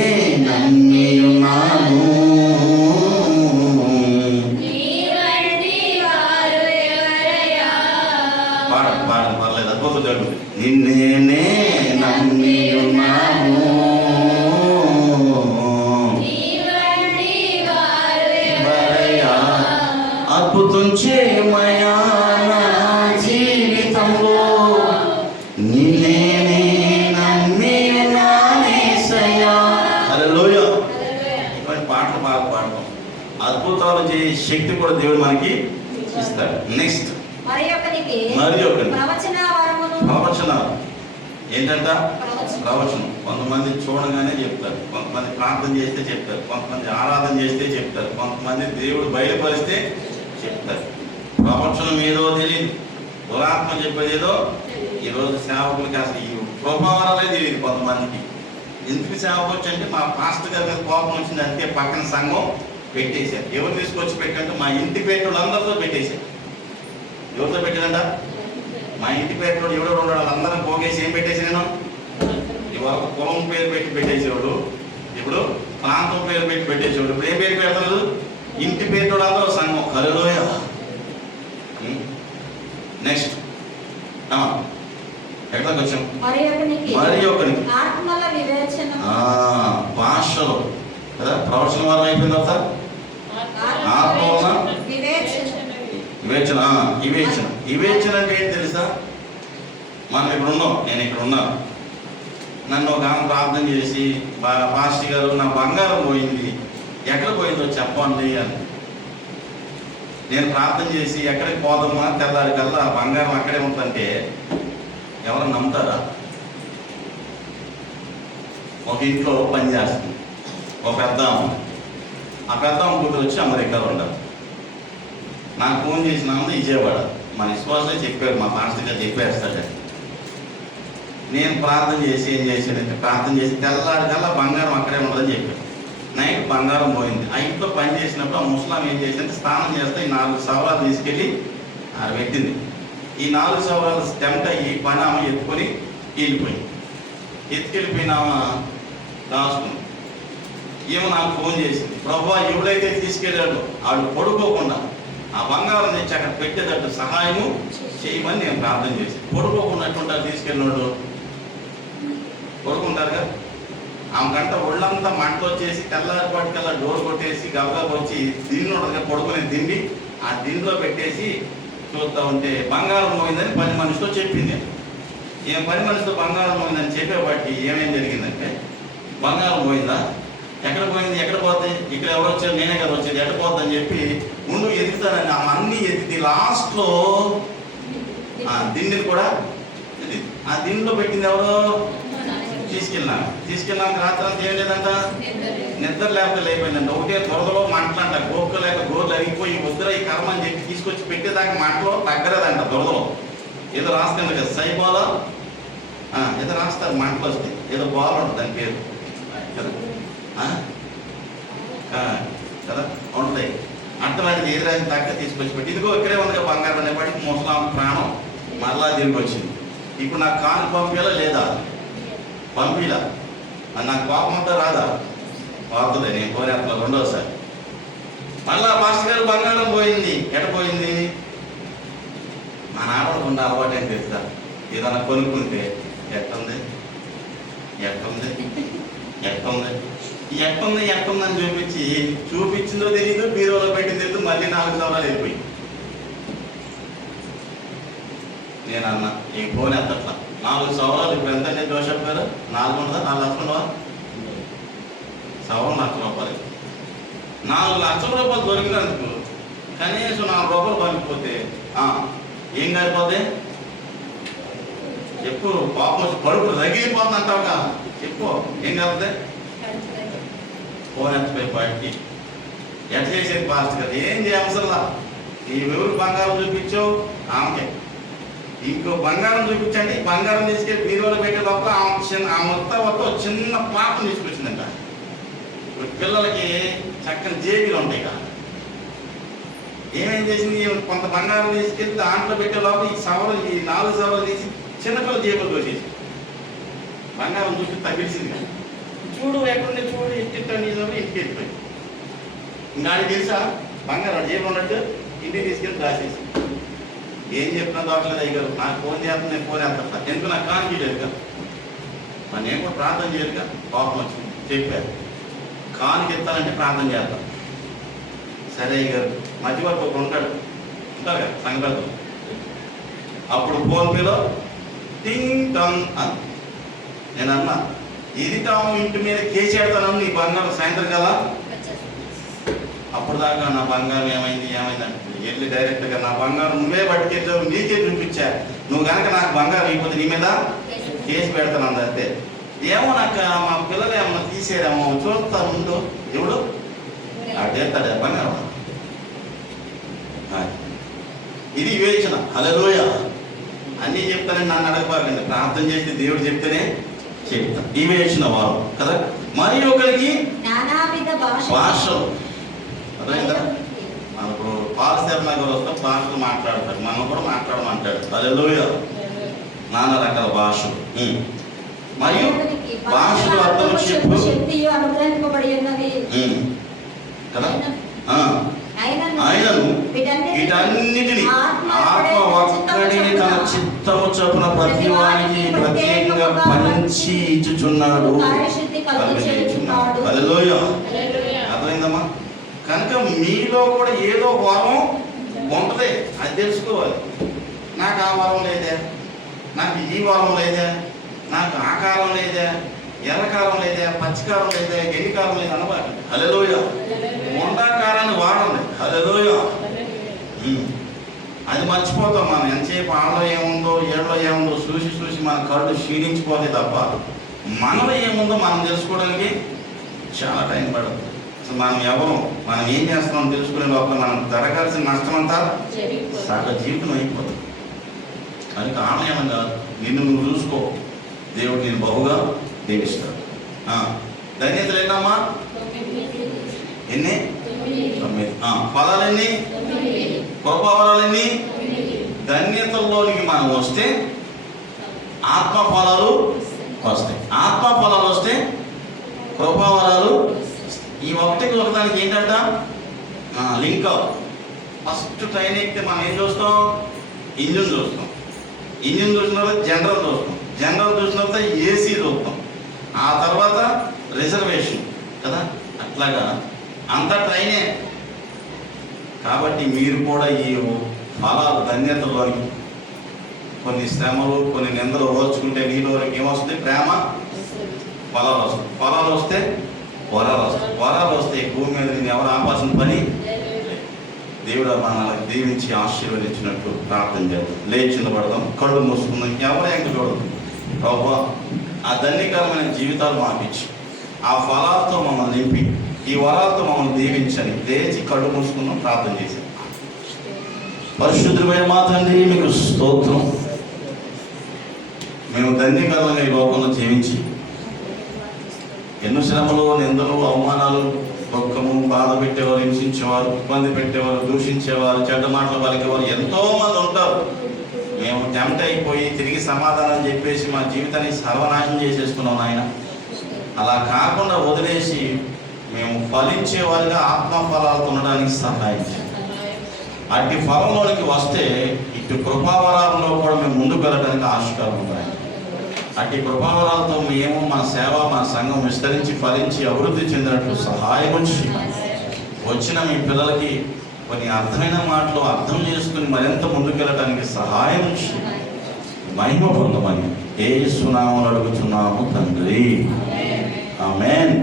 నమ్మియున్నాను. పర్లేదు, అద్భుతం జరుగుతుంది. నిన్నే నమ్మియున్నాను, అద్భుతం చేయమయ్యా నా జీవితంలో, నిన్నే నమ్మియున్నానేసయ్యా. హల్లెలూయా. ఇటువంటి పాటలు బాగా పాడతాం. అద్భుతాలు చేసే శక్తి కూడా దేవుడు మనకి ఇస్తాడు. నెక్స్ట్ మరి ఒకరికి ప్రవచనాలు. ఏంటంట? ప్రవచనం. కొంతమంది చూడగానే చెప్తారు, కొంతమంది ప్రార్థన చేస్తే చెప్తారు, కొంతమంది ఆరాధన చేస్తే చెప్తారు, కొంతమంది దేవుడు బయలుపరిస్తే చెప్తారు. ప్రవచనం ఏదో తెలియదు, దురాత్మ చెప్పేదేదో. ఈరోజు సేవకులకి అసలు ఈ ప్రభావాలే తెలియదు కొంతమందికి. ఎందుకు సేవకు వచ్చి అంటే మా పాస్టర్ గారి మీద కోపం వచ్చింది అంతే, పక్కన సంఘం పెట్టేశారు. ఎవరు తీసుకొచ్చి పెట్టంటే మా ఇంటి పేటోళ్ళు అందరితో పెట్టేశారు. ఎవరితో పెట్టారంట? మా ఇంటి పేటోడు ఎవడో ఉన్నాడు వాళ్ళందరూ పోగేసి ఏం పెట్టేసి నేను ఇవాళ కులం పేరు పెట్టి పెట్టేసేవాడు, ఇప్పుడు ప్రాంతం పేరు పెట్టి పెట్టేసేవాడు. ఇప్పుడు ఏ పేరు పెడతారు? ఇంటి పేటోడు అందరూ సంఘం. హల్లెలూయా. నెక్స్ట్ ఎక్కడికి వచ్చాం? మరి ఒకరికి భాషలో కదా. ప్రవచన వల్ల అయిపోయిన తర్వాత ఆత్మ వలన వివేచన. వివేచన అంటే ఏంటి తెలుసా? మనం ఇక్కడ ఉన్నాం, నేను ఇక్కడ ఉన్నాను. నన్ను ఒక ఆమె ప్రార్థన చేసి, పాస్టర్ గారు నా బంగారం పోయింది, ఎక్కడ పోయిందో చెప్పండి అని. నేను ప్రార్థన చేసి ఎక్కడికి పోదామా తెల్లారి కల్లా ఆ బంగారం అక్కడే ఉంటుందంటే ఎవరు నమ్ముతారా? ఒక ఇంట్లో పని చేస్తుంది ఒక పెద్ద అమ్మ. ఆ పెద్ద అమ్మ కూతురు వచ్చి అమెరికాలో ఉండాలి. నాకు ఫోన్ చేసిన విజయవాడ. మన విశ్వాసంలో చెప్పారు, మా పాస్టర్ గారు చెప్పేస్తాడు. నేను ప్రార్థన చేసి ఏం చేశానంటే, ప్రార్థన చేసి తెల్లారికల్లా బంగారం అక్కడే ఉండదని చెప్పాను. నైట్ బంగారం పోయింది. ఆ ఇంట్లో పని చేసినప్పుడు ఆ ముసలాం ఏం చేసిందంటే, స్నానం చేస్తే ఈ 4 సవరాలు తీసుకెళ్ళి పెట్టింది. ఈ 4 సవరాలు టెంట ఈ పని ఆమె ఎత్తుకొని వెళ్ళిపోయింది. ఎత్తుకెళ్ళిపోయినామా దాచుకుంది. ఏమో నాకు ఫోన్ చేసింది, ప్రభువా ఎవడైతే తీసుకెళ్ళాడో ఆడు పడుకోకుండా ఆ బంగారం తెచ్చి అక్కడ పెట్టేటట్టు సహాయము చేయమని నేను ప్రార్థన చేసి, పడుకోకుండా ఎట్లుంటారు తీసుకెళ్ళినోడు? పడుకుంటారుగా. ఆమె గంట ఒళ్ళంతా మంట వచ్చేసి తెల్లారిపాటికల్లా డోర్ కొట్టేసి గబగబ వచ్చి దిండి ఉండదుగా, పడుకునే దిండి ఆ దిండిలో పెట్టేసి చూస్తూ ఉంటే బంగారం పోయిందని 10 మనిషితో చెప్పింది. ఏం 10 మనిషితో బంగారం పోయిందని చెప్పేపాటి ఏమేం జరిగిందంటే, బంగారం పోయిందా, ఎక్కడ పోయింది, ఎక్కడ పోతుంది, ఇక్కడ ఎవరు వచ్చారు, నేనే కదా వచ్చేది, ఎక్కడ పోతుందని చెప్పి ముందు ఎదుగుతానని ఆమె అన్నీ ఎదిగి లాస్ట్లో దిండిని కూడా ఆ దిండిలో పెట్టింది ఎవరో తీసుకెళ్ళాక రాత్రి అంతా ఏం లేదంట, నిద్ర లేకపోతే లేకపోయిందంట. ఒకటే త్వరలో మంటలంట, గోక్కలేక గోర్లు అరిగిపోయి ముద్ర ఈ కర్మ అని చెప్పి తీసుకొచ్చి పెట్టేదాకా మంటలో తగ్గలేదంట. దురదలో ఏదో రాస్తుంది కదా, సైబోలో ఏదో రాస్తారు, మంటలు వస్తాయి, ఏదో బాల్ ఉంటుంది దాని పేరు కదా కదా ఉంటాయి. అట్లాంటిది ఏది రాసి తగ్గ తీసుకొచ్చి పెట్టి ఇదిగో ఇక్కడే ఉంది బంగారం అనేపాటికి ముసలాం ప్రాణం మరలా తిరిగి వచ్చింది. ఇప్పుడు నాకు కాను పంపేలా లేదా, పంపిలా, నాకు కోపం అంతా రాదా, పోతుంది. నేను పోరేట్లా రెండోసారి మళ్ళా మాస్టర్ గారు బంగారం పోయింది. ఎట పోయింది? మా నాన్నకుండా అలవాటు ఏం తెలుస్తా, ఏదన్నా కొనుక్కుంటే ఎట్టుంది ఎట్టుంది ఎట్టుంది ఎట్టుంది ఎట్టుందని చూపించిందో తెలియదు, బీరోలో పెట్టింది తెలియదు, మళ్ళీ 4 సవరాలు వెళ్ళిపోయి. నేను అన్న ఈ ఫోన్ ఎత్తట్లా, 4 సవరాలు ఇప్పుడు ఎంత అంటే జోషప్ గారు 400 4 లక్షలు సవరం ₹1,00,000. 4 లక్షల రూపాయలు దొరికినందుకు కనీసం 4 రూపాయలు పంపిపోతే ఏం కాలిపోతే చెప్పు, పాపం వచ్చి కడుపు రగిలిపోతుంది అంటావుగా, చెప్పు ఏం కాకపోతే ఫోన్ ఎత్తపోయి బయటికి ఎట్లా చేసేది పాస్ట్ కదా, ఏం చేయవసరంలా. ఈ ఎవరు బంగారం చూపించావు ఆమెకే, ఇంకో బంగారం చూపించండి, బంగారం తీసుకెళ్ళి బీరువాలో పెట్టే లోపల ఆ మొత్తం చిన్న పాపం తీసుకొచ్చిందంట. ఇప్పుడు పిల్లలకి చక్కని జేబీలు ఉంటాయి కదా, ఏమేం చేసింది, కొంత బంగారం తీసుకెళ్ళి దాంట్లో పెట్టే లోపల ఈ 4 సవరాలు తీసి చిన్నపిల్లల జేబులు తోసేసి బంగారం చూసి తగిలిసింది కదా, చూడు ఎక్కడుంది చూడు ఎట్టిట్టని ఇంటికి వెళ్ళిపోయి. ఇంకాడికి తెలుసా బంగారం జేబు ఉన్నట్టు ఇంటికి తీసుకెళ్ళి రాసేసి ఏం చెప్పినా దొరకలేదు. అయ్యారు నాకు ఫోన్ చేస్తాను, నేను ఫోన్ చేస్తాను, ఎందుకు నాకు కానికి లేదుగా, మరి నేను కూడా ప్రార్థన చేయదుగా. కోపం వచ్చింది చెప్పారు, కానికి ఎత్తానంటే ప్రార్థన చేస్తాను. సరే అయ్యారు మధ్యవర్తి ఒక ఉంటారు కదా సంగతి, అప్పుడు ఫోన్పేలో టింగ్ టంగ్ అని నేను అన్నా, ఇది తాము ఇంటి మీద కేసేడతాను నీ బంగారం సాయంత్రం కదా. అప్పుడు దాకా నా బంగారం ఏమైంది అంటే వెళ్ళి డైరెక్ట్గా నా బంగారం నువ్వే పట్టుకెళ్ళావు, నీకే చూపించా, నువ్వు కనుక నాకు బంగారం అయిపోతే నీ మీద కేసు పెడతాను అంతే. ఏమో నాకు మా పిల్లలు ఏమన్నా తీసేరేమో చూస్తా ముందు, ఎవడు అడేస్తాడు బంగారం. ఇది వివేచన. హల్లెలూయా. అన్నీ చెప్తానని నన్ను అడగబాకండి, ప్రార్థన చేసి దేవుడు చెప్తేనే చెప్తా. వివేచన వారు కదా. మరి ఒకరికి భాషలు అర్థమైందా, మనకు పాలసేవ నగర్ వస్తాం, భాషలు మాట్లాడతారు, మనం కూడా మాట్లాడమంటాడు. హల్లెలూయా. నానా రకాల భాషలు, మరియు భాషలు అర్థం చెప్పు కదా. ఆయనను వీటన్నిటిని ఆత్మ ఒక్కడిని తన చిత్తము చొప్పున ప్రతి వానికి ప్రత్యేకంగా పంచి ఇచ్చుచున్నాడు. హల్లెలూయా. అర్థమైందమ్మా. కనుక మీలో కూడా ఏదో వరం ఉంటుంది, అది తెలుసుకోవాలి. నాకు ఆ వరం లేదే, నాకు ఈ వరం లేదే, నాకు ఆకారం లేదే, ఎర్రకారం లేదే, పచ్చికారం లేదే, గెలికారం లేదు అనమాట. హల్లెలూయా. మొండాకారాన్ని వాడండి. హల్లెలూయా. అది మర్చిపోతాం మనం. ఎంతసేపు ఆళ్ళలో ఏముందో ఏళ్ళలో ఏముందో చూసి మన కళ్ళు క్షీణించిపోతే తప్ప మనలో ఏముందో మనం తెలుసుకోవడానికి చాలా టైం పడుతుంది. అసలు మనం ఎవరు, మనం ఏం చేస్తామో తెలుసుకునే లోపల మనం జరగాల్సిన నష్టం అంతా సగ జీవితం అయిపోతుంది. కనుక ఆలయం కాదు, నిన్ను నువ్వు చూసుకో. దేవుడు నేను బహుగా దీవిస్తాడు. ధన్యతలు ఎన్నమ్మా? ఎన్ని? 9. ఫలాలు ఎన్ని? కృపావరాలు ఎన్ని? ధన్యతల్లోనికి మనం వస్తే ఆత్మ ఫలాలు వస్తాయి. ఆత్మ ఫలాలు వస్తే కృపావరాలు. ఈ ఒకటికి ఒకదానికి ఏంటంట లింక్. ఫస్ట్ ట్రైన్ ఎక్కితే మనం ఏం చూస్తాం? ఇంజిన్ చూస్తాం. ఇంజిన్ చూసిన తర్వాత జనరల్ చూస్తాం. జనరల్ చూసిన తర్వాత ఏసీ చూస్తాం. ఆ తర్వాత రిజర్వేషన్ కదా. అట్లాగా అంత ట్రైనే. కాబట్టి మీరు కూడా ఈ ఫలాలు ధన్యతలోని కొన్ని శ్రమలు కొన్ని నిందలు ఓర్చుకుంటే నీలో ఏమొస్తుంది? ప్రేమ ఫలాలు వస్తాయి. ఫలాలు వస్తే వరాలు వస్తాయి. వరాలు వస్తే భూమి మీద నేను ఎవరు ఆపాల్సిన పని. దేవుడు మనల్ని దీవించి ఆశీర్వదించినట్టు ప్రార్థన చేద్దాం. లేచి నిలబడదాం, కళ్ళు మూసుకుందాం. ఎవరు ఎంక చూడదు. ప్రభువా, ఆ ధన్యకరమైన జీవితాలు మాకిచ్చి ఆ ఫలాలతో మమ్మల్ని నింపి ఈ వరాలతో మమ్మల్ని దీవించని లేచి కళ్ళు మూసుకుందాం, ప్రార్థన చేశాం. పరిశుద్ధమైన మా తండ్రి, మీకు స్తోత్రం. మేము ధన్యకరంగా ఈ లోకంలో జీవించి ఎన్నో శ్రమలు, నిందలు, అవమానాలు, దుఃఖము, బాధ పెట్టేవారు, హింసించేవారు, ఇబ్బంది పెట్టేవారు, దూషించేవారు, చెడ్డ మాటలు పలికేవారు ఎంతోమంది ఉంటారు. మేము టెంప్ట్ అయిపోయి తిరిగి సమాధానం చెప్పేసి మా జీవితాన్ని సర్వనాశనం చేసేసుకున్నాం నాయన. అలా కాకుండా వదిలేసి మేము ఫలించే వారిగా ఆత్మ ఫలాలతో ఉండడానికి సహాయం చేయండి. అట్టి ఫలంలోనికి వస్తే ఇటు కృపావరాల్లో కూడా మేము ముందుకు వెళ్ళడానికి ఆశకారం ఉన్నాయి. అట్టి కృపావరాలతో మేము మన సేవ, మన సంఘం విస్తరించి ఫలించి అభివృద్ధి చెందినట్లు సహాయం చేయండి. వచ్చిన మీ పిల్లలకి కొన్ని అర్థమైన మాటలు అర్థం చేసుకుని మరింత ముందుకెళ్ళడానికి సహాయం చేయండి. మహిమ పొందమని యేసు నామములో అడుగుతున్నాము తండ్రి. ఆమేన్.